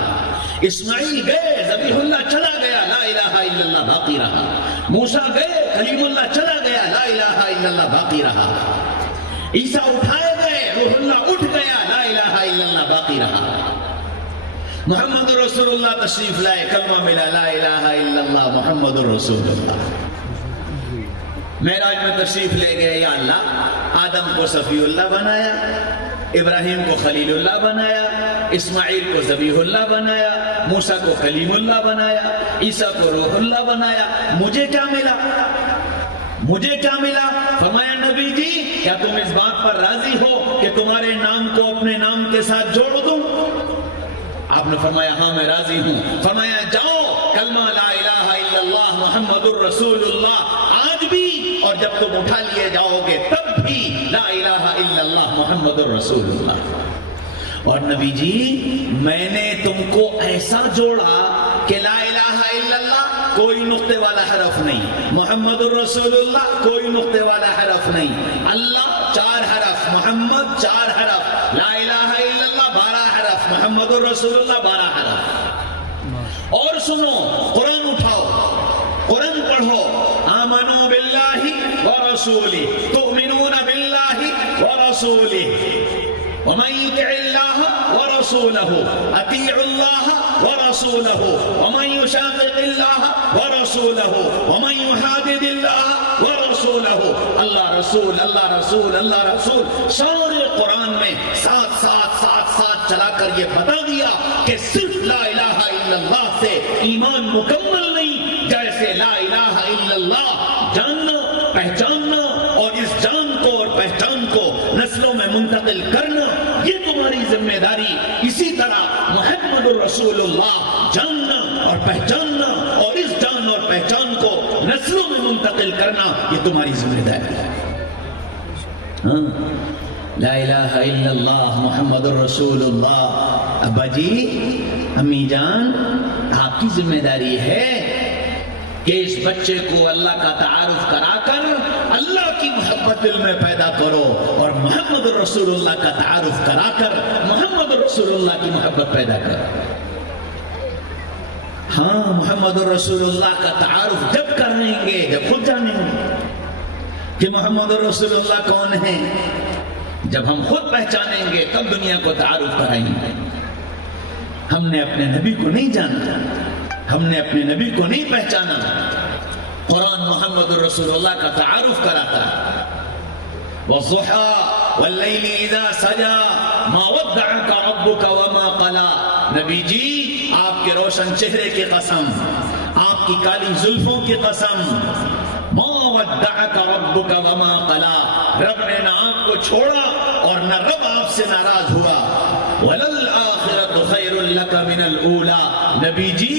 اسماعیل گئے, ذبیح اللہ چلا گیا, لا الہ الا اللہ باقی رہا. موسیٰ گئے, کلیم اللہ چلا گیا, لا الہ الا اللہ باقی رہا. عیسیٰ اٹھائے گئے, روح اللہ اٹھ گیا, لا الہ الا اللہ باقی رہا. محمد رسول اللہ تشریف لائے, کلمہ ملا لا الہ الا اللہ محمد رسول اللہ. معراج میں تشریف لے گئے, یا اللہ آدم کو صفی اللہ بنایا, ابراہیم کو خلیل اللہ بنایا, اسماعیل کو ذبیح اللہ بنایا, موسیٰ کو کلیم اللہ بنایا, عیسیٰ کو روح اللہ بنایا. مجھے کیا ملا؟ مجھے کیا ملا؟ فرمایا نبی جی کیا تم اس بات پر راضی ہو کہ تمہارے نام کو اپنے نام کے ساتھ جوڑ دوں؟ آپ نے فرمایا ہاں میں راضی ہوں. فرمایا جاؤ, کلمہ لا الہ الا اللہ محمد الرسول اللہ آج بھی اور جب تم اٹھا لیے جاؤ گے تب بھی لا الہ الا اللہ محمد الرسول اللہ. اور نبی جی میں نے تم کو ایسا جوڑا کہ لا الہ الا اللہ کوئی نقطے والا حرف نہیں، محمد الرسول اللہ کوئی نقطے والا حرف نہیں، اللہ 4 حرف، محمد 4 حرف، لا الہ الا اللہ 12 حرف، محمد الرسول اللہ 12 حرف۔ اور سنو، قرآن اٹھاؤ، قرآن پڑھو، آمنوا باللہ ورسولہ، تؤمنون باللہ ورسولہ، ومن يطع الله ورسوله اطيعوا الله ورسوله ومن يشاقق الله ورسوله ومن يحادد الله ورسوله، اللہ رسول اللہ رسول اللہ رسول، سارے قرآن میں ساتھ چلا کر یہ بتا دیا کہ صرف لا الہ الا اللہ سے ایمان مکمل نہیں، جیسے لا الہ الا اللہ جاننا، پہچاننا اور اس جان کو اور پہچان کو نسلوں میں منتقل کرنا، یہ تمہاری ذمہ داری، اسی طرح محمد الرسول اللہ جاننا اور پہچاننا اور اس جان اور پہچان کو نسلوں میں منتقل کرنا، یہ تمہاری ذمہ داری ہے۔ لا الہ الا اللہ محمد الرسول اللہ۔ ابا جی، امی جان، آپ کی ذمہ داری ہے کہ اس بچے کو اللہ کا تعارف کرا کر اللہ کی محبت دل میں پیدا کرو، اور محمد الرسول اللہ کا تعارف کرا کر محمد الرسول اللہ کی محبت پیدا کرو۔ ہاں، محمد الرسول اللہ کا تعارف جب کر لیں گے جب خود جانیں گے کہ محمد الرسول اللہ کون ہے، جب ہم خود پہچانیں گے تب دنیا کو تعارف کرائیں گے۔ ہم نے اپنے نبی کو نہیں جانا، ہم نے اپنے نبی کو نہیں پہچانا، قرآن محمد الرسول اللہ کا تعارف کراتا ہے۔ وَالضُّحَىٰ وَاللَّيْلِ إِذَا سَجَىٰ مَا وَدَّعَكَ رَبُّكَ وَمَا قَلَىٰ۔ نبی جی، آپ کے روشن چہرے کی قسم، آپ کی کالی زلفوں کی قسم، مَا وَدَّعَكَ رَبُّكَ وَمَا قَلَىٰ، رب نے نہ آپ کو چھوڑا اور نہ رب آپ سے ناراض ہوا۔ وَلَلْآخِرَةُ خَيْرٌ لَكَ مِنَ الْأُولَىٰ۔ نبی جی،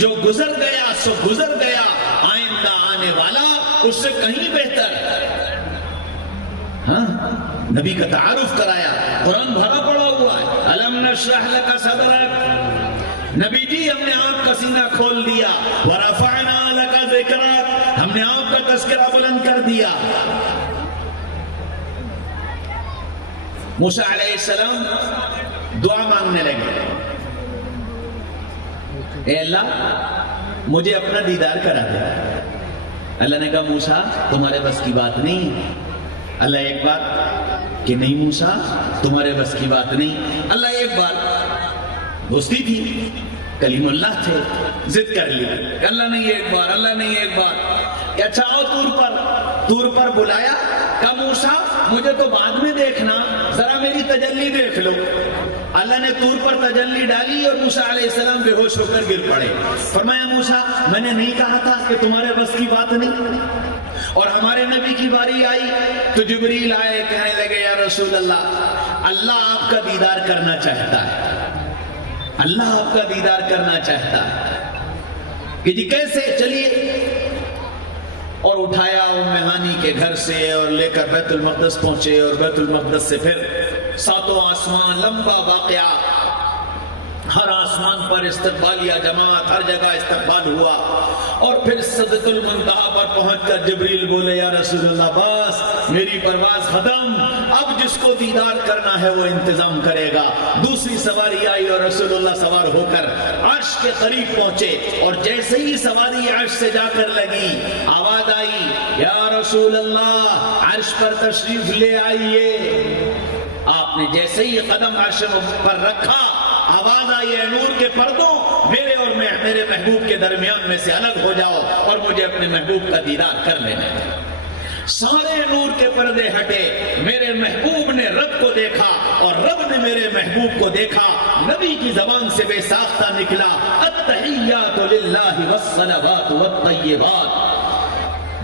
جو گزر گیا سو گزر گیا، آئندہ آنے والا اس سے کہیں بہتر۔ ہاں، نبی کا تعارف کرایا، قرآن بھرا پڑا ہوا ہے، أَلَمْ نَشْرَحْ لَكَ صَدْرَكَ۔ نبی جی، ہم نے آپ کا سینہ کھول دیا، وَرَفَعْنَا لَكَ ذِكْرَكَ، ہم نے آپ کا تذکرہ بلند کر دیا۔ موسیٰ علیہ السلام دعا مانگنے لگے، اے اللہ مجھے اپنا دیدار کرا دے۔ اللہ نے کہا موسیٰ تمہارے بس کی بات نہیں۔ اللہ ایک بات کہ نہیں موسیٰ تمہارے بس کی بات نہیں۔ اللہ ایک بات، دوستی تھی، کلیم اللہ تھے، ضد کر لی، اللہ نہیں ایک بار، اللہ نہیں ایک بار، کہ اچھا آؤ طور پر بلایا، کہا موسیٰ مجھے تو بعد میں دیکھنا، ذرا میری تجلی دیکھ لو۔ اللہ نے طور پر تجلی ڈالی اور موسیٰ علیہ السلام بے ہوش ہو کر گر پڑے۔ فرمایا موسیٰ میں نے نہیں کہا تھا کہ تمہارے بس کی بات نہیں؟ اور ہمارے نبی کی باری آئی تو جبریل آئے، کہنے لگے یا رسول اللہ، اللہ آپ کا دیدار کرنا چاہتا ہے، اللہ آپ کا دیدار کرنا چاہتا ہے۔ کہ جی کیسے؟ چلیے، اور اٹھایا ام ہانی کے گھر سے اور لے کر بیت المقدس پہنچے، اور بیت المقدس سے پھر 7 آسمان، لمبا واقعہ، ہر آسمان پر استقبالیہ جماعت، ہر جگہ استقبال ہوا، اور پھر سدرۃ المنتہا پر پہنچ کر جبریل بولے یا رسول اللہ بس میری پرواز ختم، اب جس کو دیدار کرنا ہے وہ انتظام کرے گا۔ دوسری سواری آئی اور رسول اللہ سوار ہو کر عرش کے قریب پہنچے، اور جیسے ہی سواری عرش سے جا کر لگی آواز آئی یا رسول اللہ عرش پر تشریف لے آئیے۔ آپ نے جیسے ہی قدم عرش پر رکھا، آواز آئی ہے نور کے پردوں میرے اور میرے محبوب کے درمیان میں سے الگ ہو جاؤ اور مجھے اپنے محبوب کا دیدار کر لینا۔ سارے نور کے پردے ہٹے، میرے محبوب نے رب کو دیکھا اور رب نے میرے محبوب کو دیکھا۔ نبی کی زبان سے بے ساختہ نکلا التحیات للہ والصلوات والطیبات،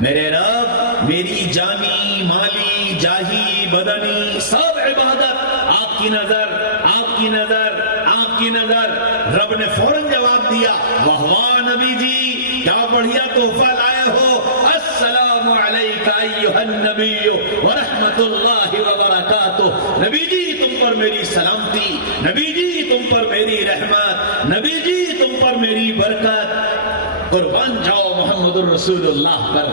میرے رب میری جانی مالی جاہی بدنی سب عبادت آپ کی نظر، آپ کی نظر، آپ کی نظر۔ رب نے فوراً جواب دیا واہ واہ نبی جی کیا بڑھیا تحفہ لائے ہو، السلام علیکہ ایھا النبی ورحمۃ اللہ وبرکاتہ۔ نبی جی تم پر میری سلامتی، نبی جی تم پر میری رحمت، نبی جی تم پر میری برکت۔ قربان جاؤ محمد الرسول اللہ پر.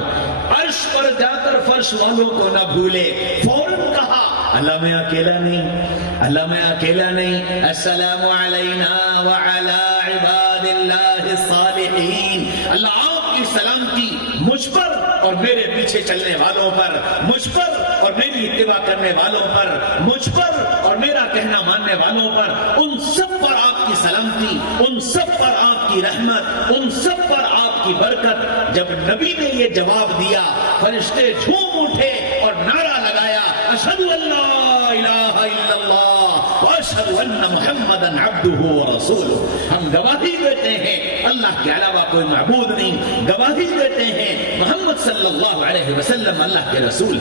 عرش پر جا کر فرش والوں کو نہ بھولے. فوراً کہا اللہ میں اکیلا نہیں, اللہ میں اکیلا نہیں. السلام علینا وعلی عباد اللہ الصالحین. اللہ آپ کی سلامتی مجھ پر اور میرے پیچھے چلنے والوں پر, مجھ پر اور میری اتباع کرنے والوں پر, مجھ پر اور میرا کہنا ماننے والوں پر, ان سب پر آپ کی سلامتی, ان سب پر آپ کی رحمت, ان سب پر آپ کی برکت. جب نبی نے یہ جواب دیا فرشتے جھوم اٹھے اور نعرہ لگایا اشہد ان لا الہ الا اللہ واشہد ان محمدا عبدہ ورسولہ. ہم گواہی دیتے ہیں اللہ کے علاوہ کوئی معبود نہیں, گواہی دیتے ہیں محمد صلی اللہ علیہ وسلم اللہ کے رسول.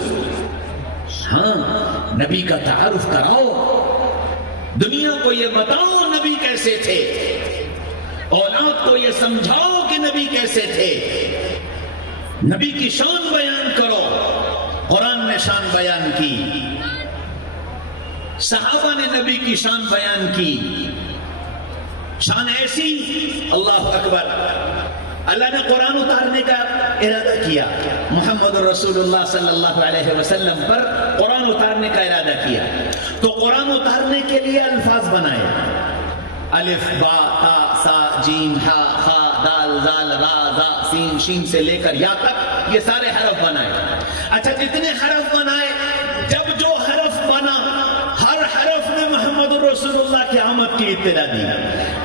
ہاں, نبی کا تعارف کراؤ, دنیا کو یہ بتاؤ نبی کیسے تھے, اولاد کو یہ سمجھاؤ کہ نبی کیسے تھے. نبی کی شان بیان کرو. قرآن نے شان بیان کی, صحابہ نے نبی کی شان بیان کی. شان ایسی, اللہ اکبر, اللہ نے قرآن اتارنے کا ارادہ کیا, محمد رسول اللہ صلی اللہ علیہ وسلم پر قرآن اتارنے کا ارادہ کیا تو قرآن اتارنے کے لیے الفاظ بنائے. الف با تا سا جیم ہا خا دال زال را زا سین شین سے لے کر یا تک یہ سارے حرف بنائے. اچھا جتنے حرف بنائے, جب جو حرف بنا ہر حرف نے محمد رسول اللہ کی آمد کی اطلاع دی.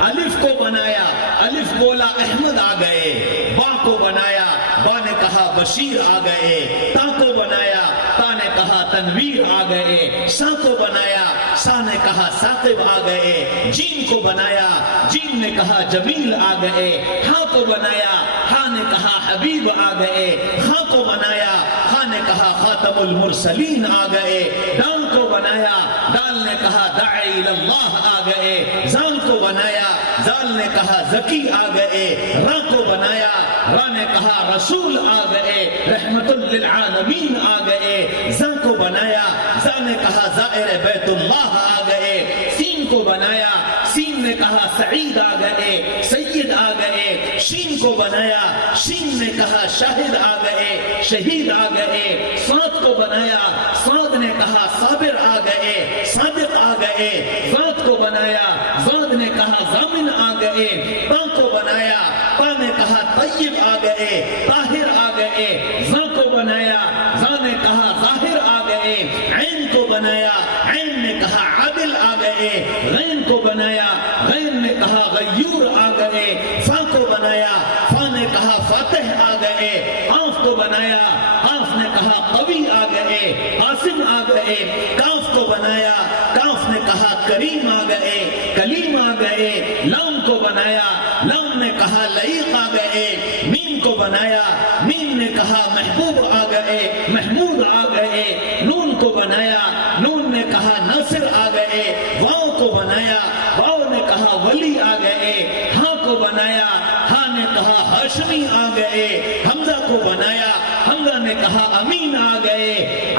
الف کو بنایا, الف بولا احمد آ گئے. با کو بنایا, با نے کہا بشیر آ گئے. تا کو بنایا, تا نے کہا تنویر آ گئے. سا کو بنایا, سا نے کہا ثاقب آ گئے. جیم کو بنایا, جیم نے کہا جمیل آ گئے. ہا کو بنایا, ہا نے کہا حبیب آ گئے. خا کو بنایا, خا نے کہا خاتم المرسلین آ گئے. دال کو بنایا, دال نے کہا داعی اللہ آ گئے. زال کو بنایا, زال نے کہا زکی آ گئے. را کو بنایا, را نے کہا رسول آ گئے. رحمت للعالمین آ گئے. زا کو بنایا, زا نے کہا زائر بیت اللہ آ گئے. سین کو بنایا, سین نے کہا سعید آ گئے, سید آ گئے. شین کو بنایا, شین نے کہا شاہد آ گئے, شہید آ گئے. صاد کو بنایا, صاد نے کہا صابر آ گئے, صادق آ گئے. ذات کو بنایا, ذات نے کہا ضامن آ گئے. تا کو بنایا, تا نے کہا طیب آ گئے, طاہر آ گئے. ذا کو بنایا, ذا نے کہا ظاہر آ گئے. عین کو بنایا, عین نے کہا عادل آ گئے. غین کو بنایا, غین نے کہا غیور آ گئے. فا کو بنایا, فا نے کہا فاتح آ گئے. قاف کو بنایا, قاف نے کہا قوی آ گئے. قاسم آ گئے. کاف کو بنایا, کاف نے کہا کریم آ گئے. کلیم آ گئے. لام کو بنایا, لام نے کہا لئیق آ گئے. میم کو بنایا, میم نے کہا محبوب آ گئے, محمود آ گئے. نون کو بنایا, نون نے کہا ناصر آ گئے. واو کو بنایا, واو نے کہا ولی آ گئے. ہاں کو بنایا, ہاں نے کہا ہاشمی آ گئے. حمزہ کو بنایا, حمزہ نے کہا امین آ گئے.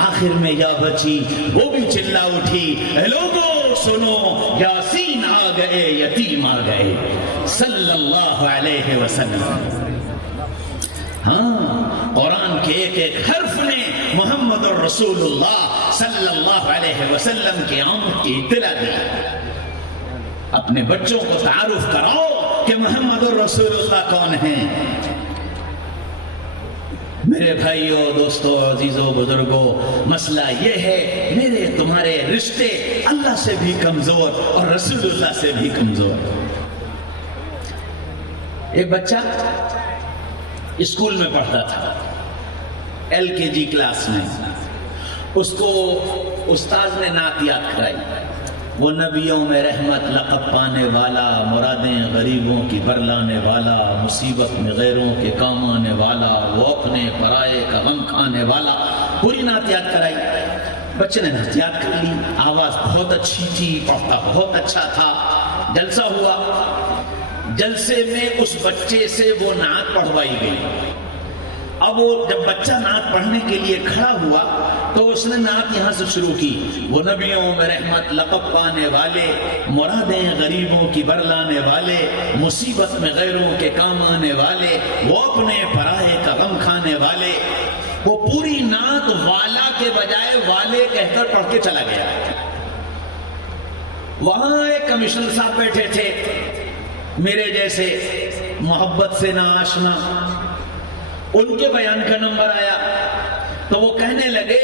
آخر میں یا بچی, وہ بھی چلا اٹھی, اے لوگو سنو, یاسین آ گئے, یتیم آ گئے صلی اللہ علیہ وسلم. ہاں, قرآن کے ایک ایک حرف نے محمد الرسول اللہ صلی اللہ علیہ وسلم کی آمد کی اطلاع دی. اپنے بچوں کو تعارف کراؤ کہ محمد الرسول اللہ کون ہیں. میرے بھائیوں, دوستوں, عزیزوں, بزرگوں, مسئلہ یہ ہے میرے تمہارے رشتے اللہ سے بھی کمزور اور رسول اللہ سے بھی کمزور. ایک بچہ اسکول میں پڑھتا تھا, LKG کلاس میں. اس کو استاذ نے نعت یاد کرائی. وہ نبیوں میں رحمت لقب پانے والا, مرادیں غریبوں کی برلانے والا, مصیبت میں غیروں کے کام آنے والا, وہ اپنے پرائے کا غم کھانے والا. پوری نعت یاد کرائی. بچے نے نعت یاد کر لی, آواز بہت اچھی تھی, پڑھتا بہت اچھا تھا. جلسہ ہوا, جلسے میں اس بچے سے وہ نعت پڑھوائی گئی. اب وہ جب بچہ نعت پڑھنے کے لیے کھڑا ہوا تو اس نے نعت یہاں سے شروع کی، وہ نبیوں میں رحمت لقب پانے والے، مرادیں غریبوں کی برلانے والے، مصیبت میں غیروں کے کام آنے والے، وہ اپنے پرائے کا غم کھانے والے. وہ پوری نعت والا کے بجائے والے کہہ کر پڑھ کے چلا گیا. وہاں ایک کمشنر صاحب بیٹھے تھے میرے جیسے محبت سے نا آشنا، ان کے بیان کا نمبر آیا تو وہ کہنے لگے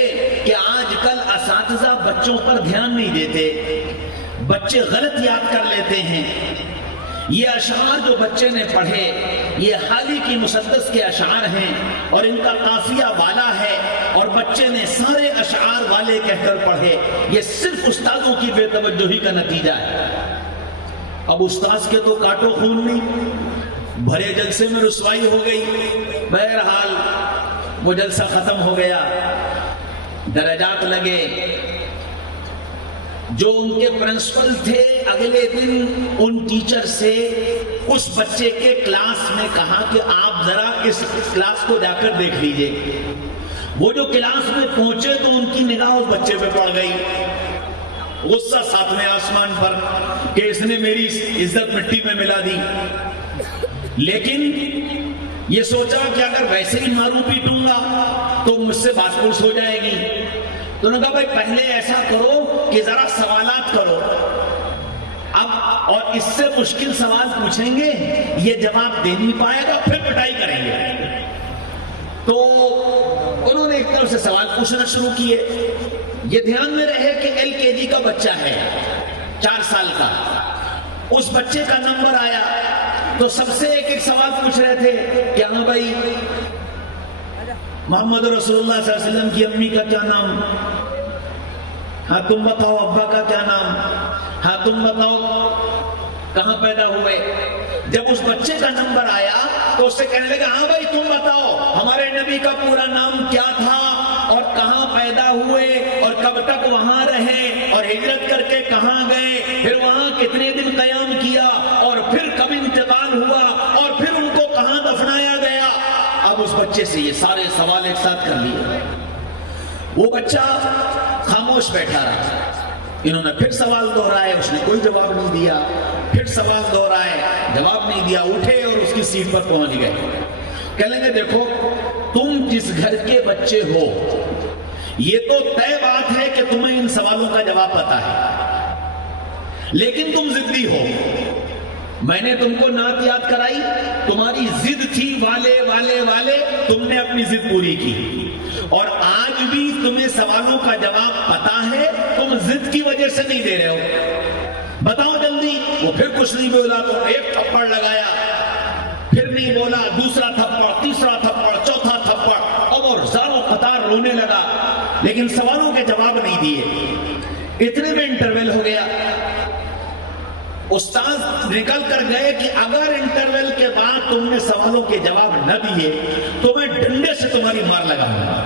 کہ آج کل اساتذہ بچوں پر دھیان نہیں دیتے، بچے غلط یاد کر لیتے ہیں. یہ اشعار جو بچے نے پڑھے یہ حالی کی مسدس کے اشعار ہیں اور ان کا قافیہ والا ہے، اور بچے نے سارے اشعار والے کہہ کر پڑھے. یہ صرف استادوں کی بے توجہی کا نتیجہ ہے. اب استاذ کے تو کاٹو خون نہیں، بھرے جلسے میں رسوائی ہو گئی. بہرحال وہ جلسہ ختم ہو گیا، درجات لگے. جو ان کے پرنسپل تھے اگلے دن ان ٹیچر سے اس بچے کے کلاس میں کہا کہ آپ ذرا اس کلاس کو جا کر دیکھ لیجئے. وہ جو کلاس میں پہنچے تو ان کی نگاہ اس بچے پہ پڑ گئی. غصہ ساتویں آسمان پر کہ اس نے میری عزت مٹی میں ملا دی. لیکن یہ سوچا کہ اگر ویسے ہی ماروں پیٹوں گا تو مجھ سے بات پرس ہو جائے گی. تو انہوں نے کہا بھائی پہلے ایسا کرو کہ ذرا سوالات کرو، اب اور اس سے مشکل سوال پوچھیں گے، یہ جواب دے نہیں پائے گا پھر پٹائی کریں گے. تو انہوں نے ایک طرف سے سوال پوچھنا شروع کیے. یہ دھیان میں رہے کہ LKG کا بچہ ہے 4 سال کا. اس بچے کا نمبر آیا تو سب سے ایک ایک سوال پوچھ رہے تھے کہ ہاں بھائی محمد رسول اللہ صلی اللہ علیہ وسلم کی امی کا کیا نام؟ ہاں تم بتاؤ. ابا کا کیا نام؟ ہاں تم بتاؤ. کہاں پیدا ہوئے؟ جب اس بچے کا نمبر آیا تو اس سے کہنے لگا ہاں بھائی تم بتاؤ ہمارے نبی کا پورا نام کیا تھا اور کہاں پیدا ہوئے اور کب تک وہاں رہے اور ہجرت کر کے کہاں گئے، پھر وہاں کتنے دن قیام کیا اور پھر کب انتقال ہوا اور پھر ان کو کہاں دفنایا گیا. اب اس بچے سے یہ سارے سوال ایک ساتھ کر لیے. وہ بچہ خاموش بیٹھا رہا. انہوں نے پھر سوال دہرائے، اس نے کوئی جواب نہیں دیا. پھر سوال دہرائے، جواب نہیں دیا. اٹھے اور اس کی سیٹ پر پہنچ گئے. کہنے لگے دیکھو تم جس گھر کے بچے ہو یہ تو طے بات ہے کہ تمہیں ان سوالوں کا جواب پتا ہے، لیکن تم ضدی ہو. میں نے تم کو نعت یاد کرائی، تمہاری ضد تھی والے والے والے، تم نے اپنی ضد پوری کی. اور آج بھی تمہیں سوالوں کا جواب پتا ہے، تم ضد کی وجہ سے نہیں دے رہے ہو. بتاؤ جلدی. وہ پھر کچھ نہیں بولا تو ایک تھپڑ لگایا، پھر نہیں بولا، دوسرا تھپڑ، تیسرا تھپڑ، چوتھا تھپڑ. اب اور زاروں قطار رونے لگا، لیکن سوالوں کے جواب نہیں دیے. اتنے میں انٹرویل ہو گیا. استاد نکل کر گئے کہ اگر انٹرویل کے بعد تم نے سوالوں کے جواب نہ دیے تو میں ڈنڈے سے تمہاری مار لگاؤں گا.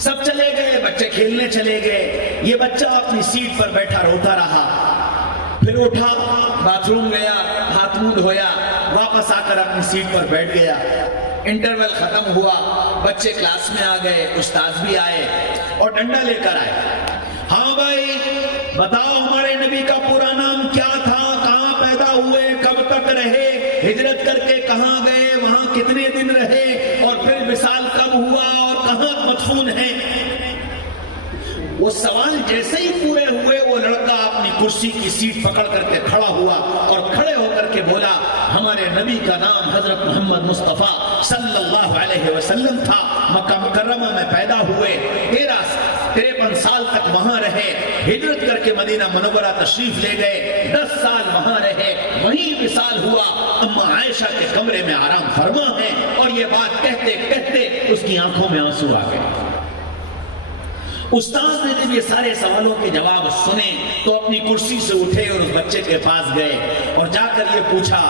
سب چلے گئے، بچے کھیلنے چلے گئے. یہ بچہ اپنی سیٹ پر بیٹھا روتا رہا. پھر اٹھا، باتھ روم گیا، ہاتھ منہ دھویا، واپس آ کر اپنی سیٹ پر بیٹھ گیا. انٹرویل ختم ہوا، بچے کلاس میں آ گئے، استاد بھی آئے اور ڈنڈا لے کر آئے. ہاں بھائی بتاؤ ہمارے نبی کا پورا نام کیا تھا، کہاں پیدا ہوئے، کب تک رہے، ہجرت کر کے کہاں گئے، وہاں کتنے دن رہے اور پھر وصال کب ہوا اور کہاں مدفون ہے. وہ سوال جیسے ہی پورے ہوئے وہ لڑکا اپنی کرسی کی سیٹ پکڑ کر کے کھڑا ہوا اور کھڑے ہو کر کے بولا ہمارے نبی کا نام حضرت محمد مصطفیٰ صلی اللہ علیہ وسلم تھا. مکہ مکرمہ میں پیدا ہوئے، 53 سال تک وہاں رہے، ہجرت کر کے مدینہ منورہ تشریف لے گئے، 10 سال وہاں رہے، وہیں وصال ہوا. اما عائشہ کے کمرے میں آرام فرما ہے. اور یہ بات کہتے کہتے اس کی آنکھوں میں آنسو آ گئے. استاد نے جب یہ سارے سوالوں کے جواب سنے تو اپنی کرسی سے اٹھے اور اس بچے کے پاس گئے اور جا کر یہ پوچھا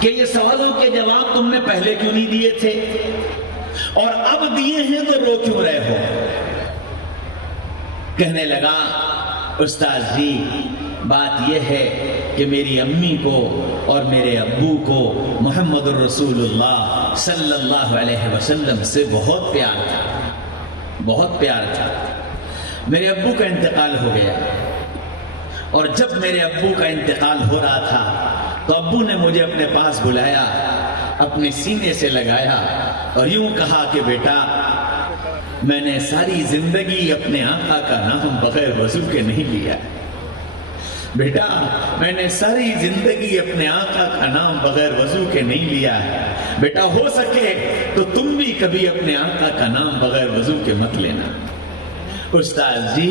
کہ یہ سوالوں کے جواب تم نے پہلے کیوں نہیں دیے تھے اور اب دیے ہیں تو رو کیوں رہے ہو. کہنے لگا استاد جی بات یہ ہے کہ میری امی کو اور میرے ابو کو محمد الرسول اللہ صلی اللہ علیہ وسلم سے بہت پیار تھا. بہت پیار تھا. میرے ابو کا انتقال ہو گیا اور جب میرے ابو کا انتقال ہو رہا تھا تو ابو نے مجھے اپنے پاس بلایا, اپنے سینے سے لگایا اور یوں کہا کہ بیٹا میں نے ساری زندگی اپنے آقا کا نام بغیر وضو کے نہیں لیا. بیٹا میں نے ساری زندگی اپنے آقا کا نام بغیر وضو کے نہیں لیا ہے. بیٹا ہو سکے تو تم بھی کبھی اپنے آقا کا نام بغیر وضو کے مت لینا. استاد جی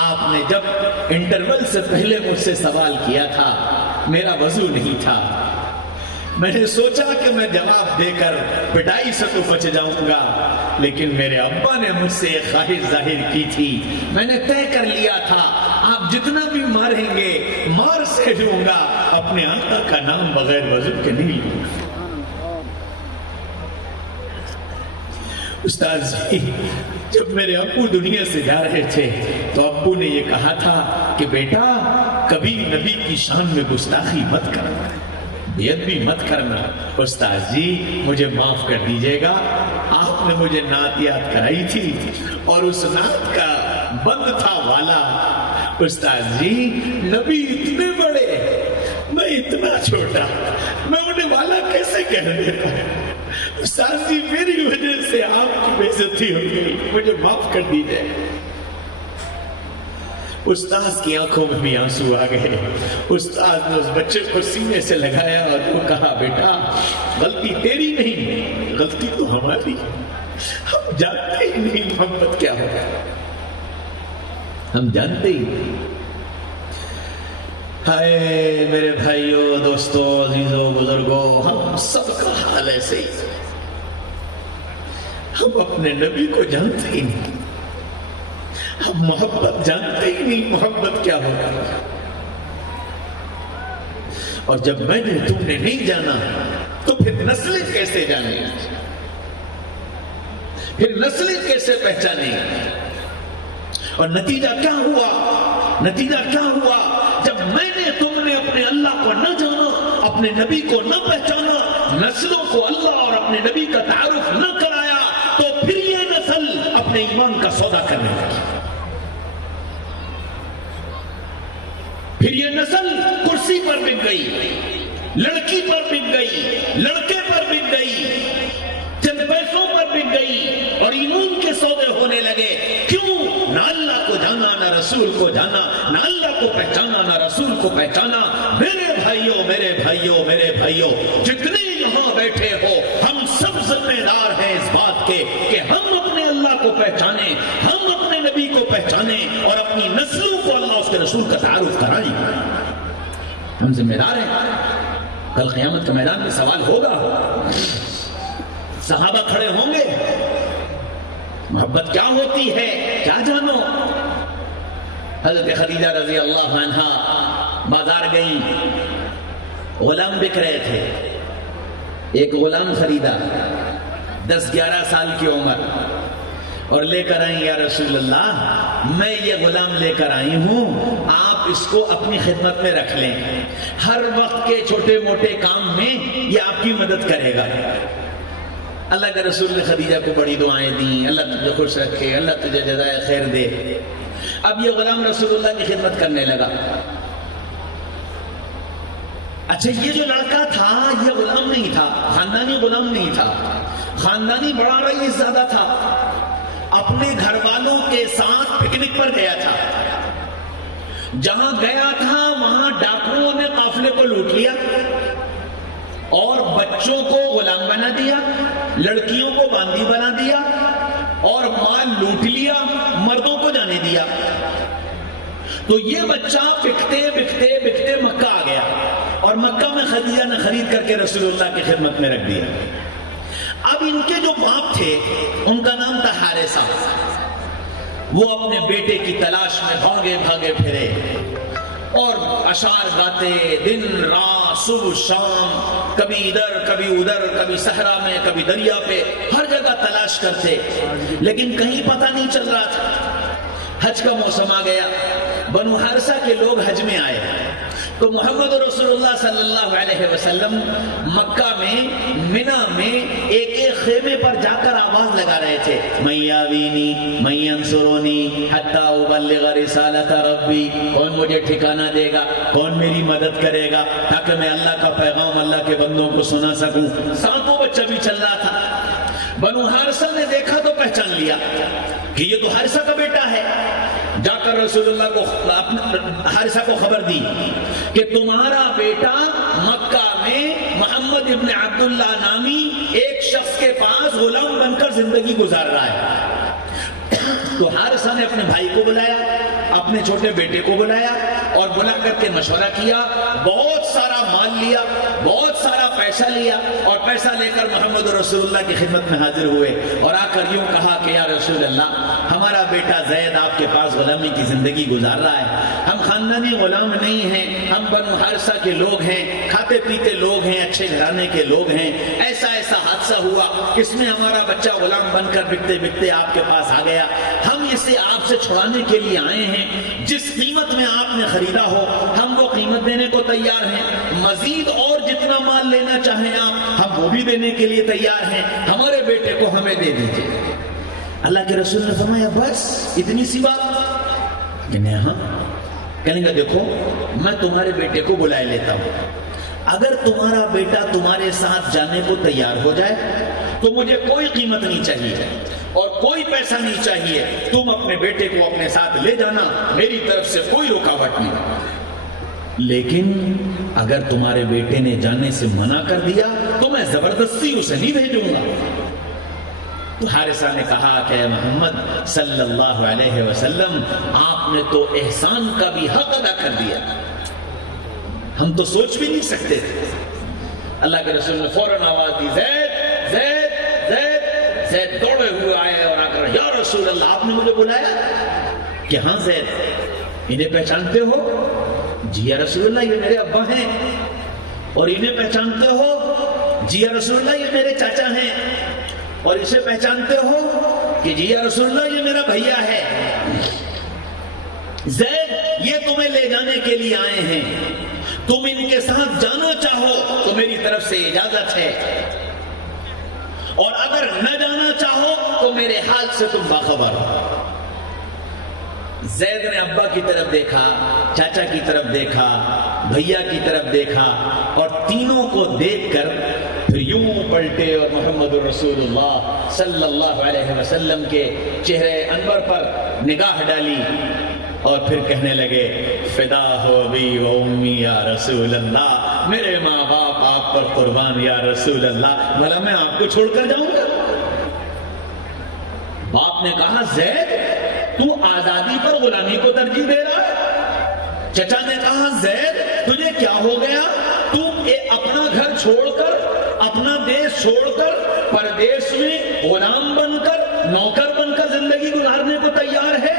آپ نے جب انٹرول سے پہلے مجھ سے سوال کیا تھا میرا وضو نہیں تھا. میں نے سوچا کہ میں جواب دے کر پٹائی سے تو بچ جاؤں گا, لیکن میرے ابا نے مجھ سے ایک خواہش ظاہر کی تھی. میں نے طے کر لیا تھا آپ جتنا بھی ماریں گے مار سے لوں گا, اپنے آقا کا نام بغیر وضو کے نہیں لوں گا. استاد جی جب میرے ابو دنیا سے جا رہے تھے تو ابو نے یہ کہا تھا کہ بیٹا کبھی نبی کی شان میں گستاخی مت کرنا, بے ادبی مت کرنا. استاد جی مجھے معاف کر دیجیے گا, آپ نے مجھے نعت یاد کرائی تھی اور اس نعت کا بند تھا والا. استاد جی نبی اتنے بڑے میں اتنا چھوٹا, میں انہیں والا کیسے کہہ دیتا. استاد جی میری وجہ سے آپ کی بے عزتی ہو گئی, مجھے معاف کر دیجیے. استاد کی آنکھوں میں بھی آنسو آ گئے. استاد نے اس بچے کو سینے سے لگایا اور وہ کہا بیٹا غلطی تیری نہیں, غلطی تو ہماری. ہم جانتے ہی نہیں محبت کیا ہوگا, ہم جانتے ہی نہیں. ہائے میرے بھائیوں, دوستوں, عزیزوں, بزرگوں, ہم سب کا حال ایسے ہی. ہم اپنے نبی کو جانتے ہی نہیں, ہم محبت جانتے ہی نہیں, محبت کیا ہوگا. اور جب میں نے تم نے نہیں جانا تو پھر نسلیں کیسے جانیں, پھر نسلیں کیسے پہچانیں. اور نتیجہ کیا ہوا, نتیجہ کیا ہوا جب میں نے تم نے اپنے اللہ کو نہ جانا, اپنے نبی کو نہ پہچانا, نسلوں کو اللہ اور اپنے نبی کا تعارف نہ کرایا, تو پھر یہ نسل اپنے ایمان کا سودا کرنے لگی. پھر یہ نسل کرسی پر بک گئی, لڑکی پر بک گئی, لڑکے پر بک گئی, چند پیسوں پر بک گئی اور ایمان کے سودے ہونے لگے. کیوں؟ نہ اللہ کو جانا, نہ رسول کو جانا, نہ اللہ کو پہچانا, نہ رسول کو پہچانا. میرے بھائیوں, میرے بھائیوں, میرے بھائیوں, جتنے یہاں بیٹھے ہو ہم سب ذمہ دار ہیں اس بات کے کہ ہم اپنے اللہ کو پہچانیں, ہم اپنے نبی کو پہچانیں اور اپنی نسلوں کو اللہ اس کے رسول کا تعارف کرائیں. ہم ذمہ دار ہیں. کل قیامت کے میدان میں سوال ہوگا, صحابہ کھڑے ہوں گے, محبت کیا ہوتی ہے کیا جانو. حضرت خدیجہ رضی اللہ عنہا بازار گئیں, غلام بک رہے تھے. ایک غلام خریدا 10-11 سال کی عمر اور لے کر آئیں, یا رسول اللہ میں یہ غلام لے کر آئی ہوں, آپ اس کو اپنی خدمت میں رکھ لیں, ہر وقت کے چھوٹے موٹے کام میں یہ آپ کی مدد کرے گا. اللہ کے رسول نے خدیجہ کو بڑی دعائیں دیں, اللہ تجھے خوش رکھے, اللہ تجھے جزائے خیر دے. اب یہ غلام رسول اللہ کی خدمت کرنے لگا. اچھا یہ جو لڑکا تھا یہ غلام نہیں تھا, خاندانی غلام نہیں تھا, خاندانی بڑا رئیس زیادہ تھا. اپنے گھر والوں کے ساتھ پکنک پر گیا تھا. جہاں گیا تھا وہاں ڈاکوؤں نے قافلے کو لوٹ لیا اور بچوں کو غلام بنا دیا, لڑکیوں کو باندی بنا دیا اور مال لوٹ لیا, مردوں کو جانے دیا. تو یہ بچہ بکتے بکتے بکتے مکہ آ گیا اور مکہ میں خدیجہ نے خرید کر کے رسول اللہ کی خدمت میں رکھ دیا. اب ان کے جو باپ تھے ان کا نام تھا حارثہ. وہ اپنے بیٹے کی تلاش میں بھاگے بھاگے پھرے اور اشعار گاتے دن رات, صبح شام, کبھی ادھر کبھی ادھر, کبھی صحرا میں کبھی دریا پہ, ہر جگہ تلاش کرتے, لیکن کہیں پتہ نہیں چل رہا تھا. حج کا موسم آ گیا, بنو حارثہ کے لوگ حج میں آئے. تو محمد رسول اللہ صلی اللہ علیہ وسلم مکہ میں منا میں ایک ایک خیمے پر جا کر آواز لگا رہے تھے، من یاوینی من ینصرونی حتی ابلغ رسالت ربی، کون مجھے ٹھکانہ دے گا، کون میری مدد کرے گا تاکہ میں اللہ کا پیغام اللہ کے بندوں کو سنا سکوں۔ ساتھ وہ بچہ بھی چل رہا تھا۔ بنو حارثہ نے دیکھا تو پہچان لیا کہ یہ تو حارثہ کا بیٹا ہے۔ جا کر رسول اللہ کو حارثہ کو خبر دی کہ تمہارا بیٹا مکہ میں محمد ابن عبداللہ نامی ایک شخص کے پاس غلام بن کر زندگی گزار رہا ہے۔ تو حارثہ نے اپنے بھائی کو بلایا، اپنے چھوٹے بیٹے کو بلایا اور بلا کر کے مشورہ کیا، بہت سارا مال لیا، بہت سارا پیسہ لیا اور پیسہ لے کر محمد رسول اللہ کی خدمت میں حاضر ہوئے اور آ کر یوں کہا کہ یا رسول اللہ، ہمارا بیٹا زید آپ کے پاس غلامی کی زندگی گزار رہا ہے، ہم خاندانی غلام نہیں ہیں، ہم بنو حارثہ کے لوگ ہیں، کھاتے پیتے لوگ ہیں، اچھے گھرانے کے لوگ ہیں، ایسا حادثہ ہوا، اس میں ہمارا بچہ غلام بن کر بکتے بکتے آپ کے پاس آ گیا، ہم اسے آپ سے چھڑانے کے لیے آئے ہیں، جس قیمت میں آپ نے خریدا ہو ہم وہ قیمت دینے کو تیار ہیں، مزید اور جتنا مال لینا چاہیں آپ ہم وہ بھی دینے کے لیے تیار ہیں، ہمارے بیٹے کو ہمیں دے دیجئے۔ اللہ کے رسول نے فرمایا بس اتنی سی بات؟ کہنے ہاں۔ کہنے گا دیکھو میں تمہارے بیٹے کو بلائے لیتا ہوں، اگر تمہارا بیٹا تمہارے ساتھ جانے کو تیار ہو جائے تو مجھے کوئی قیمت نہیں چاہیے اور کوئی پیسہ نہیں چاہیے، تم اپنے بیٹے کو اپنے ساتھ لے جانا، میری طرف سے کوئی رکاوٹ نہیں، لیکن اگر تمہارے بیٹے نے جانے سے منع کر دیا تو میں زبردستی اسے نہیں بھیجوں گا۔ تو حارثہ نے کہا کہ اے محمد صلی اللہ علیہ وسلم، آپ نے تو احسان کا بھی حق ادا کر دیا، ہم تو سوچ بھی نہیں سکتے تھے۔ اللہ کے رسول نے فوراً آواز دی، زید زید زید۔ زید دوڑے ہوئے آئے اور آ کر یا رسول اللہ آپ نے مجھے بلایا؟ کہ ہاں زید، انہیں پہچانتے ہو؟ جی یا رسول اللہ یہ میرے ابا ہیں۔ اور انہیں پہچانتے ہو؟ جی یا رسول اللہ یہ میرے چاچا ہیں۔ اور اسے پہچانتے ہو؟ کہ جی یا رسول اللہ یہ میرا بھیا ہے۔ زید یہ تمہیں لے جانے کے لیے آئے ہیں، تم ان کے ساتھ جانا چاہو تو میری طرف سے اجازت ہے، اور اگر نہ جانا چاہو تو میرے حال سے تم باخبر ہو۔ زید نے ابا کی طرف دیکھا، چاچا کی طرف دیکھا، بھیا کی طرف دیکھا، اور تینوں کو دیکھ کر پھر یوں پلٹے اور محمد رسول اللہ صلی اللہ علیہ وسلم کے چہرے انور پر نگاہ ڈالی اور پھر کہنے لگے، فدا ہو ابی و امی یا رسول اللہ، میرے ماں باپ آپ پر قربان یا رسول اللہ، بھلا میں آپ کو چھوڑ کر جاؤں گا؟ باپ نے کہا زید تو آزادی پر غلامی کو ترجیح دے رہا ہے؟ چچا نے کہا زید تجھے کیا ہو گیا، تو اپنا گھر چھوڑ کر، اپنا دیش چھوڑ کر پردیش میں غلام بن کر، نوکر بن کر زندگی گزارنے کو تیار ہے؟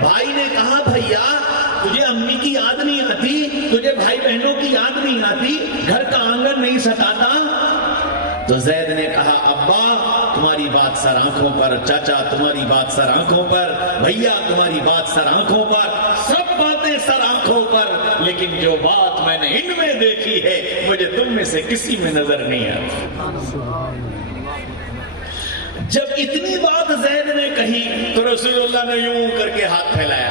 بھائی نے کہا بھیا تجھے امی کی یاد نہیں آتی، تجھے بھائی بہنوں کی یاد نہیں آتی، گھر کا آنگن نہیں ستاتا؟ تو زید نے کہا ابا تمہاری بات سر آنکھوں پر، چاچا تمہاری بات سر آنکھوں پر، بھیا تمہاری بات سر آنکھوں پر، سب باتیں سر آنکھوں پر، لیکن جو بات میں نے ان میں دیکھی ہے مجھے تم میں سے کسی میں نظر نہیں آتی۔ جب اتنی بات زید نے کہی تو رسول اللہ نے یوں کر کے ہاتھ پھیلایا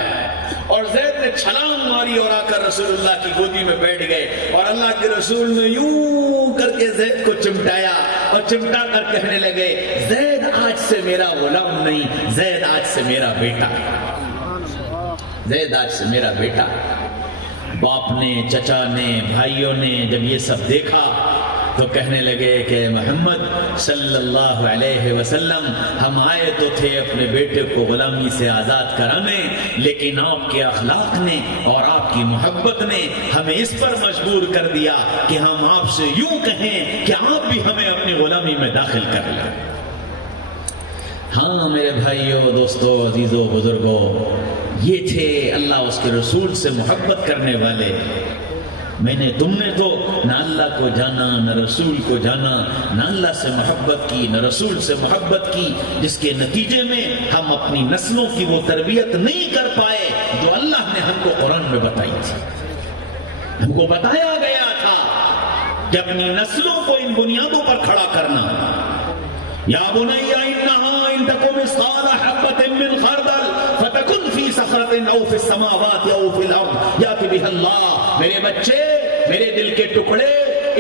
اور زید نے چھلانگ ماری اور آ کر رسول اللہ کی گودی میں بیٹھ گئے، اور اللہ کے رسول نے یوں کر کے زید کو چمٹایا اور چمٹا کر کہنے لگے، زید آج سے میرا غلام نہیں، زید آج سے میرا بیٹا، زید آج سے میرا بیٹا۔ باپ نے، چچا نے، بھائیوں نے جب یہ سب دیکھا تو کہنے لگے کہ محمد صلی اللہ علیہ وسلم، ہم آئے تو تھے اپنے بیٹے کو غلامی سے آزاد کرانے، لیکن آپ کے اخلاق نے اور آپ کی محبت نے ہمیں اس پر مجبور کر دیا کہ ہم آپ سے یوں کہیں کہ آپ بھی ہمیں اپنی غلامی میں داخل کر لیں۔ ہاں میرے بھائیوں، دوستوں، عزیزوں، بزرگوں، یہ تھے اللہ اس کے رسول سے محبت کرنے والے۔ میں نے تم نے تو نہ اللہ کو جانا، نہ رسول کو جانا، نہ اللہ سے محبت کی، نہ رسول سے محبت کی، جس کے نتیجے میں ہم اپنی نسلوں کی وہ تربیت نہیں کر پائے جو اللہ نے ہم کو قرآن میں بتائی تھی۔ ہم کو بتایا گیا تھا کہ اپنی نسلوں کو ان بنیادوں پر کھڑا کرنا. یا بنی انہا ان تکن مثقال حبۃ من خردل فتکن فی صخرۃ او فی السماوات او فی الارض یأتی بہا اللہ. میرے بچے، میرے دل کے ٹکڑے،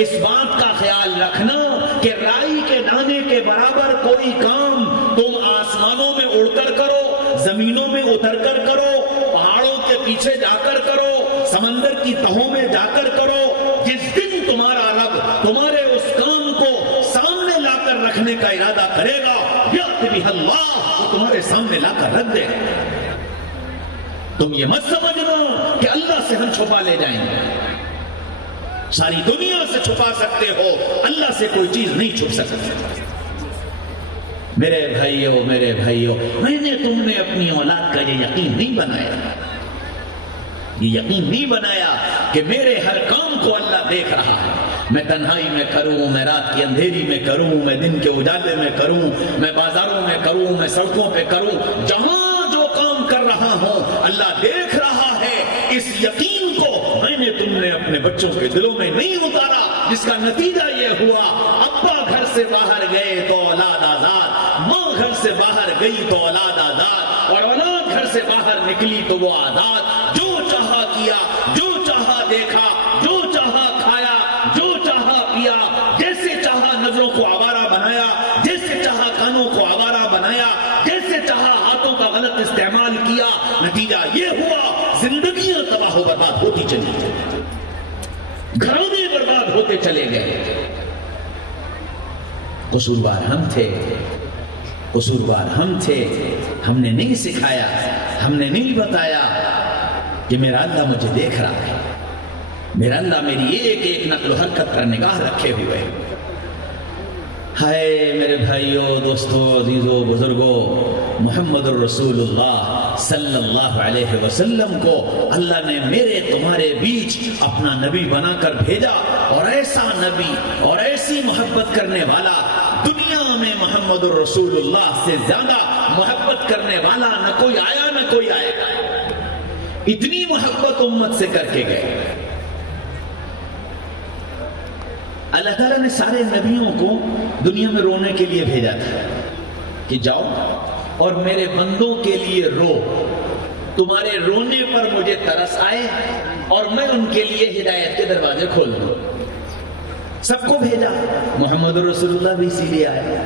اس بات کا خیال رکھنا کہ رائی کے دانے کے برابر کوئی کام تم آسمانوں میں اڑ کر کرو، زمینوں میں اتر کر کرو، پہاڑوں کے پیچھے جا کر کرو، سمندر کی تہوں میں جا کر کرو. جس دن تمہارا رب تمہارے اس کام کو سامنے لا کر رکھنے کا ارادہ کرے گا، یأتی بہا اللہ، وہ تمہارے سامنے لا کر رکھ دے گا. تم یہ مت سمجھنا کہ اللہ سے ہم چھپا لے جائیں گے. ساری دنیا سے چھپا سکتے ہو، اللہ سے کوئی چیز نہیں چھپ سکتی. میرے بھائیوں، میرے بھائیوں، میں نے تم نے اپنی اولاد کا یہ یقین نہیں بنایا، یہ یقین نہیں بنایا کہ میرے ہر کام کو اللہ دیکھ رہا ہے. میں تنہائی میں کروں، میں رات کی اندھیری میں کروں، میں دن کے اجالے میں کروں، میں بازاروں میں کروں، میں سڑکوں پہ کروں، جہاں جو کام کر رہا ہوں اللہ دیکھ رہا ہے. اس یقین کو میں نے تم نے اپنے بچوں کے دلوں میں نہیں اتارا، جس کا نتیجہ یہ ہوا ابا گھر سے باہر گئے تو اولاد آزاد، ماں گھر سے باہر گئی تو اولاد آزاد، اور اولاد گھر سے باہر نکلی تو وہ آزاد. جو چاہا کیا، جو چاہا دیکھا، جو چاہا کھایا، جو چاہا پیا، جیسے چاہا نظروں کو آوارہ بنایا، جیسے چاہا کانوں کو آوارہ بنایا، جیسے چاہا ہاتھوں کا غلط استعمال کیا. نتیجہ یہ ہوا زندگیاں تباہ و برباد ہوتی چلی گئی، گھرانے برباد ہوتے چلے گئے. قصوروار ہم تھے، قصوروار ہم تھے. ہم نے نہیں سکھایا، ہم نے نہیں بتایا کہ میرا اللہ مجھے دیکھ رہا ہے، میرا اللہ میری ایک ایک نقل و حرکت پر نگاہ رکھے ہوئے. ہائے میرے بھائیوں، دوستوں، عزیزوں، بزرگوں، محمد الرسول اللہ صلی اللہ علیہ وسلم کو اللہ نے میرے تمہارے بیچ اپنا نبی بنا کر بھیجا، اور ایسا نبی اور ایسی محبت کرنے والا دنیا میں محمد الرسول اللہ سے زیادہ محبت کرنے والا نہ کوئی آیا نہ کوئی آئے گا. اتنی محبت امت سے کر کے گئے. اللہ تعالیٰ نے سارے نبیوں کو دنیا میں رونے کے لیے بھیجا تھا کہ جاؤ اور میرے بندوں کے لیے رو، تمہارے رونے پر مجھے ترس آئے اور میں ان کے لیے ہدایت کے دروازے کھول دوں. سب کو بھیجا، محمد رسول اللہ بھی اسی لیے آئے.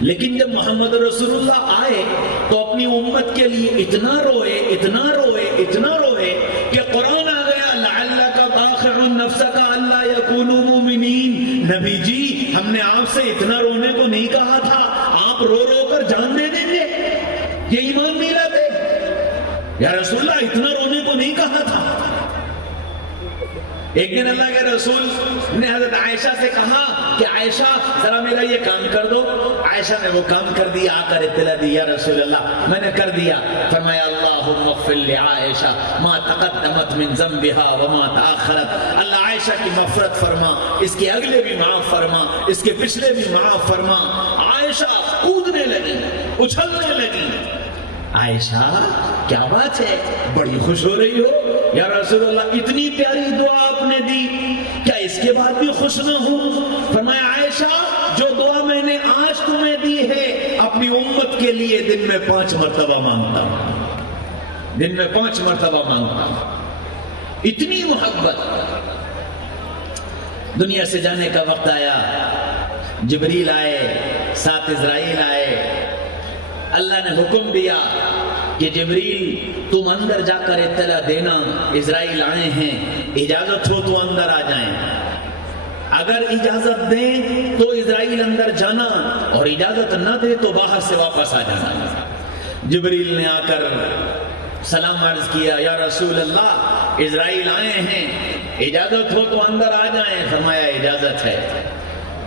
لیکن جب محمد رسول اللہ آئے تو اپنی امت کے لیے اتنا روئے، اتنا روئے، اتنا روئے کہ قرآن آ گیا لعلک باخع نفسک الا یکونوا مؤمنین. نبی جی، ہم نے آپ سے اتنا رونے کو نہیں کہا تھا، آپ رو رو کر جان دے دیں گے، یہ ایمان نہیں لاتے. یا رسول اللہ اتنا رونے کو نہیں کہا تھا. ایک دن اللہ کے رسول نے حضرت عائشہ سے کہا کہ عائشہ ذرا میرا یہ کام کر دو. عائشہ نے وہ کام کر دیا، آ کر اطلاع دی یا رسول اللہ میں نے کر دیا. فرمایا اللہم اغفر لعائشہ ما تقدمت من ذنبها وما تاخرت. اللہ عائشہ کی مغفرت فرما، اس کے اگلے بھی معاف فرما، اس کے پچھلے بھی معاف فرما. عائشہ کودنے لگی، اچھلنے لگی. عائشہ کیا بات ہے، بڑی خوش ہو رہی ہو؟ یا رسول اللہ اتنی پیاری دعا آپ نے دی، کیا اس کے بعد بھی خوش نہ ہوں؟ فرمایا عائشہ جو دعا میں نے آج تمہیں دی ہے اپنی امت کے لیے دن میں 5 مرتبہ مانگتا ہوں، دن میں 5 مرتبہ مانگتا ہوں. اتنی محبت. دنیا سے جانے کا وقت آیا، جبریل آئے، ساتھ اسرائیل آئے. اللہ نے حکم دیا کہ جبریل تم اندر جا کر اطلاع دینا اسرائیل آئے ہیں، اجازت ہو تو اندر آ جائیں. اگر اجازت دیں تو اسرائیل اندر جانا، اور اجازت نہ دے تو باہر سے واپس آ جانا. جبریل نے آ کر سلام عرض کیا، یا رسول اللہ اسرائیل آئے ہیں، اجازت ہو تو اندر آ جائیں. فرمایا اجازت ہے.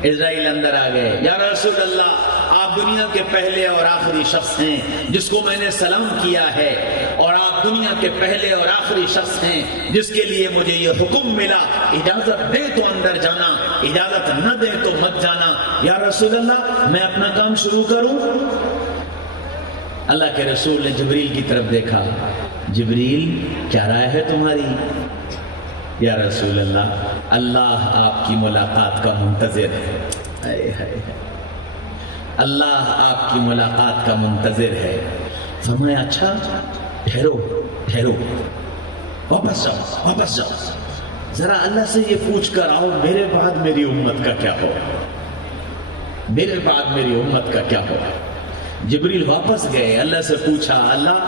اسرائیل اندر آ گئے. یا رسول اللہ آپ دنیا کے پہلے اور آخری شخص ہیں جس کو میں نے سلام کیا ہے، اور آپ دنیا کے پہلے اور آخری شخص ہیں جس کے لیے مجھے یہ حکم ملا اجازت دے تو اندر جانا، اجازت نہ دے تو مت جانا. یا رسول اللہ میں اپنا کام شروع کروں؟ اللہ کے رسول نے جبریل کی طرف دیکھا. جبریل کیا رائے ہے تمہاری؟ یا رسول اللہ، اللہ آپ کی ملاقات کا منتظر ہے. ہائے ہائے ہائے، اللہ آپ کی ملاقات کا منتظر ہے. فرمایا اچھا ٹھہرو ٹھہرو، واپس جاؤ واپس جاؤ، ذرا اللہ سے یہ پوچھ کر آؤ میرے بعد میری امت کا کیا ہوگا، میرے بعد میری امت کا کیا ہوگا. جبریل واپس گئے، اللہ سے پوچھا اللہ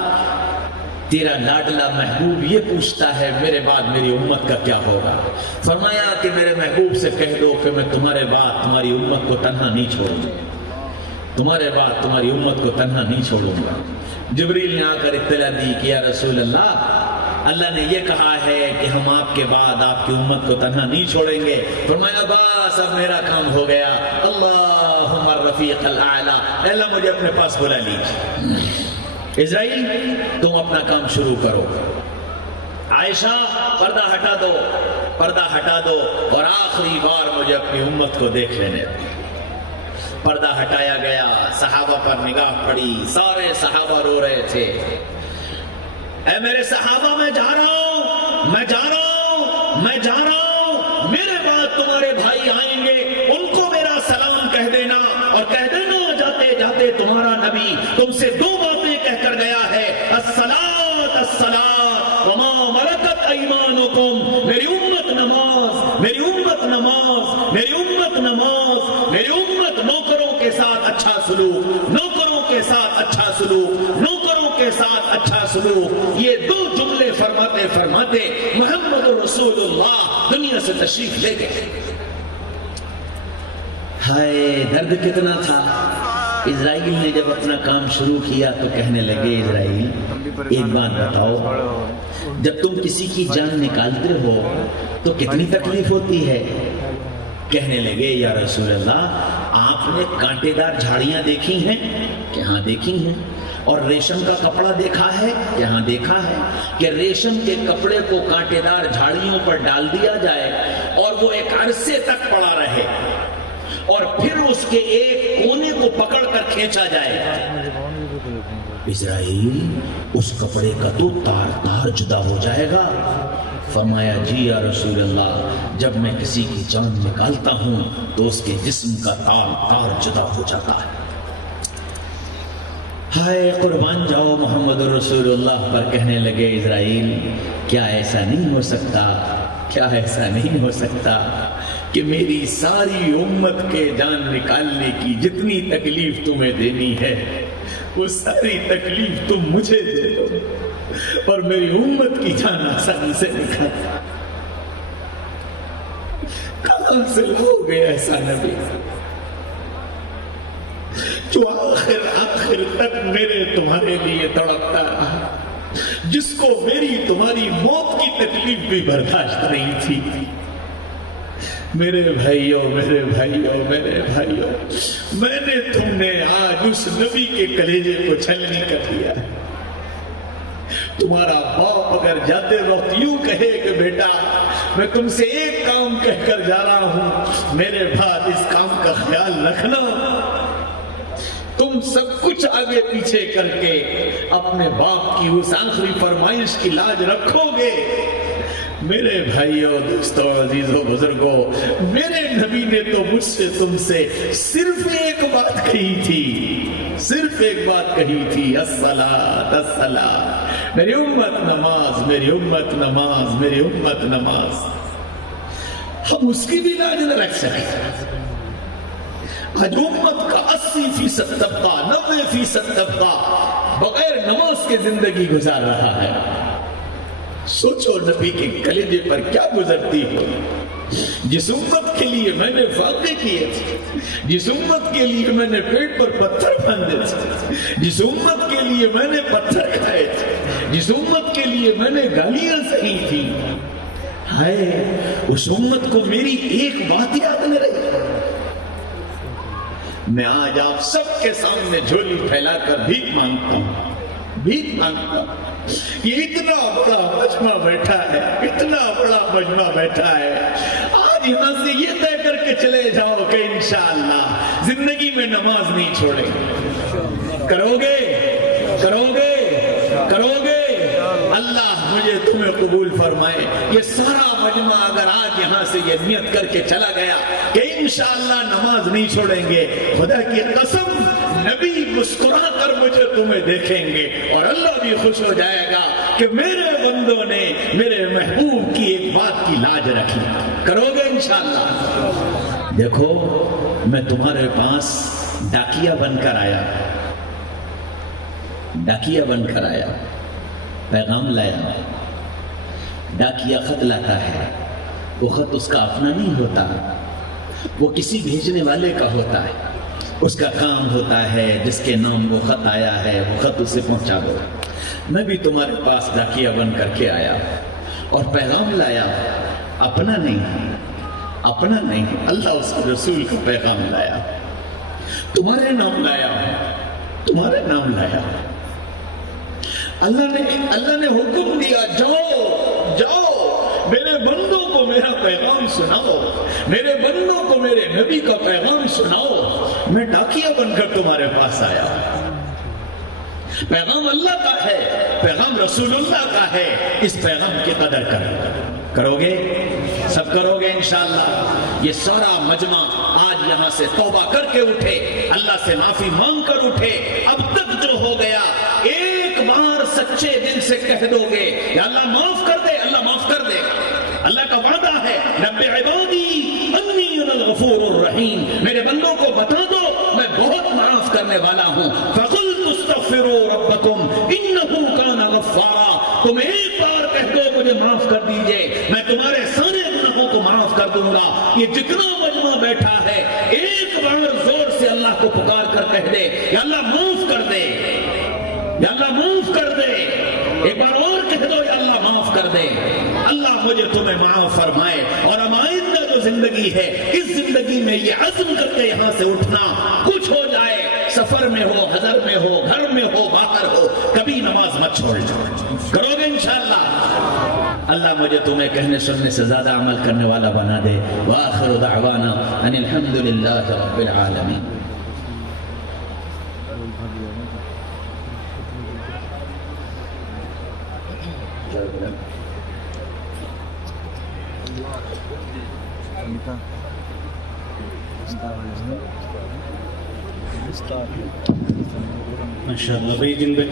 تیرا لاڈلا محبوب یہ پوچھتا ہے میرے بعد میری امت کا کیا ہوگا. فرمایا کہ میرے محبوب سے کہہ دو کہ میں تمہارے بعد تمہاری امت کو تنہا نہیں چھوڑوں گا، تمہارے بعد تمہاری امت کو تنہا نہیں چھوڑوں گا. جبریل نے آ کر اطلاع دی کہ یا رسول اللہ نے یہ کہا ہے کہ ہم آپ کے بعد آپ کی امت کو تنہا نہیں چھوڑیں گے. فرمایا بس اب میرا کام ہو گیا. اللہم الرفیق الاعلی، اللہ مجھے اپنے پاس بلا لیجیے. اسرائیل تم اپنا کام شروع کرو. عائشہ پردہ ہٹا دو، پردہ ہٹا دو اور آخری بار مجھے اپنی امت کو دیکھ لینے دو. پردہ ہٹایا گیا، صحابہ پر نگاہ پڑی، سارے صحابہ رو رہے تھے. اے میرے صحابہ میں جا رہا ہوں، میں جا رہا ہوں، میں جا رہا ہوں، میرے بعد تمہارے بھائی آئیں گے، ان کو میرا سلام کہہ دینا اور کہہ دینا جاتے جاتے تمہارا نبی تم سے دو باتیں کہہ کر گیا ہے، الصلاۃ الصلاۃ وما ملکت ایمانکم. میری امت نماز، میری امت نماز، میری امت نماز، میری امت نوکروں کے ساتھ اچھا سلوک، نوکروں کے ساتھ اچھا سلوک، نوکروں کے ساتھ اچھا سلوک. یہ دو جملے فرماتے فرماتے محمد رسول اللہ دنیا سے تشریف لے گئے. ہائے درد کتنا تھا. اسرائیل نے جب اپنا کام شروع کیا تو کہنے لگے اسرائیل ایک بات بتاؤ، جب تم کسی کی جان نکالتے ہو تو کتنی تکلیف ہوتی ہے. کہنے لگے یا رسول اللہ آپ نے کانٹے دار جھاڑیاں دیکھی ہیں؟ کہ ہاں دیکھی ہیں. اور ریشم کا کپڑا دیکھا ہے؟ کہ ہاں دیکھا ہے. کہ ریشم کے کپڑے کو کانٹے دار جھاڑیوں پر ڈال دیا جائے اور وہ ایک عرصے تک پڑا رہے اور پھر اس کے ایک کونے کو پکڑ کر کھینچا جائے. اسرائیل اس کپڑے کا تو تار تار جدا ہو جائے گا. فرمایا جی یا رسول اللہ جب میں کسی کی جان نکالتا ہوں تو اس کے جسم کا تار تار جدا ہو جاتا ہے. ہائے قربان جاؤ محمد رسول اللہ پر. کہنے لگے اسرائیل کیا ایسا نہیں ہو سکتا، کیا ایسا نہیں ہو سکتا کہ میری ساری امت کے جان نکالنے کی جتنی تکلیف تمہیں دینی ہے وہ ساری تکلیف تم مجھے دے دو اور میری امت کی جان آسانی سے نکال. کہاں سے لاؤ گے ایسا نبی جو آخر تک میرے تمہارے لیے تڑپتا رہا، جس کو میری تمہاری موت کی تکلیف بھی برداشت نہیں تھی. میرے بھائیوں میرے بھائیوں میرے بھائیوں، میں نے تم نے آج اس نبی کے کلیجے کو چھلنی کر دیا. تمہارا باپ اگر جاتے وقت یوں کہے کہ بیٹا میں تم سے ایک کام کہہ کر جا رہا ہوں، میرے بعد اس کام کا خیال رکھنا، تم سب کچھ آگے پیچھے کر کے اپنے باپ کی اس آخری فرمائش کی لاج رکھو گے. میرے بھائیوں دوستوں عزیزوں بزرگوں، میرے نبی نے تو مجھ سے تم سے صرف ایک بات کہی تھی، صرف ایک بات کہی تھی، الصلاۃ الصلاۃ. میری امت نماز، میری امت نماز، میری امت نماز. ہم اس کی بھی لاج نہ رکھ سکتے. آج امت کا 80% طبقہ، 90% طبقہ بغیر نماز کے زندگی گزار رہا ہے. سوچو نبی کے کلیجے پر کیا گزرتی ہو. جس امت کے لیے میں نے واقع کیے تھے، جس امت کے لیے میں نے پیٹ پر پتھر باندھے تھے، جس امت کے لیے میں نے پتھر کھائے تھے، جس امت کے لیے میں نے گالیاں سہی تھی، ہائے اس امت کو میری ایک بات یاد نہ رہی. میں آج آپ سب کے سامنے جھولی پھیلا کر بھیک مانگتا ہوں، بھیک مانگتا ہوں. یہ اتنا بڑا مجمع بیٹھا ہے، اتنا بڑا مجمع بیٹھا ہے، آج یہاں سے یہ طے کر کے چلے جاؤ کہ انشاءاللہ زندگی میں نماز نہیں چھوڑیں. کرو گے کرو گے کرو گے اللہ مجھے تمہیں قبول فرمائے. یہ سارا مجمع اگر آج یہاں سے یہ نیت کر کے چلا گیا کہ انشاءاللہ نماز نہیں چھوڑیں گے, خدا کی قسم نبی مسکرا کر مجھے تمہیں دیکھیں گے اور اللہ بھی خوش ہو جائے گا کہ میرے بندوں نے میرے محبوب کی ایک بات کی لاج رکھی. کرو گے انشاءاللہ؟ دیکھو میں تمہارے پاس ڈاکیا بن کر آیا, ڈاکیا بن کر آیا, پیغام لایا. ڈاکیا خط لاتا ہے, وہ خط اس کا اپنا نہیں ہوتا, وہ کسی بھیجنے والے کا ہوتا ہے. اس کا کام ہوتا ہے جس کے نام وہ خط آیا ہے وہ خط اسے پہنچا دو. میں بھی تمہارے پاس ڈاکیا بن کر کے آیا اور پیغام لایا, اپنا نہیں, اپنا نہیں, اللہ اس کے رسول کا پیغام لایا, تمہارے نام لایا, تمہارے نام لایا. اللہ نے حکم دیا, جاؤ جاؤ میرے بندوں کو میرا پیغام سناؤ, میرے بندوں کو میرے نبی کا پیغام سناؤ. میں ڈاکیا بن کر تمہارے پاس آیا. پیغام اللہ کا ہے, پیغام رسول اللہ کا ہے, اس پیغام کی قدر کرو گے, سب کرو گے انشاءاللہ. یہ سارا مجمع آج یہاں سے توبہ کر کے اٹھے, اللہ سے معافی مانگ کر اٹھے. اب تک جو ہو گیا ایک بار سچے دل سے کہہ دو گے یا اللہ معاف کر دے, اللہ معاف کر دے. اللہ کا وعدہ ہے, نبی عبادی انی انا الغفور الرحیم, میرے بندوں کو بتا دو میں بہت معاف کرنے والا ہوں. فقلت استغفروا ربکم انہ کان غفارا, تم ایک بار کہہ دو مجھے معاف کر دیجئے, میں تمہارے سارے گناہوں کو معاف کر دوں گا. یہ جتنا مجمع بیٹھا ہے ایک بار زور سے اللہ کو پکار کر کہہ دے یا اللہ معاف کر دے, یا اللہ معاف کر دے. ایک بار اور کہہ دو یا اللہ معاف کر دے. اللہ مجھے تمہیں معاف فرمائے. اور اب آئندہ جو زندگی ہے اس زندگی میں یہ عزم کر کے یہاں سے اٹھنا, کچھ ہو جائے, سفر میں ہو, حضر میں ہو, گھر میں ہو, باہر ہو, کبھی نماز مت چھوڑنا. کرو گے انشاءاللہ؟ اللہ مجھے تمہیں کہنے سننے سے زیادہ عمل کرنے والا بنا دے. وآخر دعوانا ان الحمدللہ رب العالمین. ماشاء اللہ بھائی, جن بچوں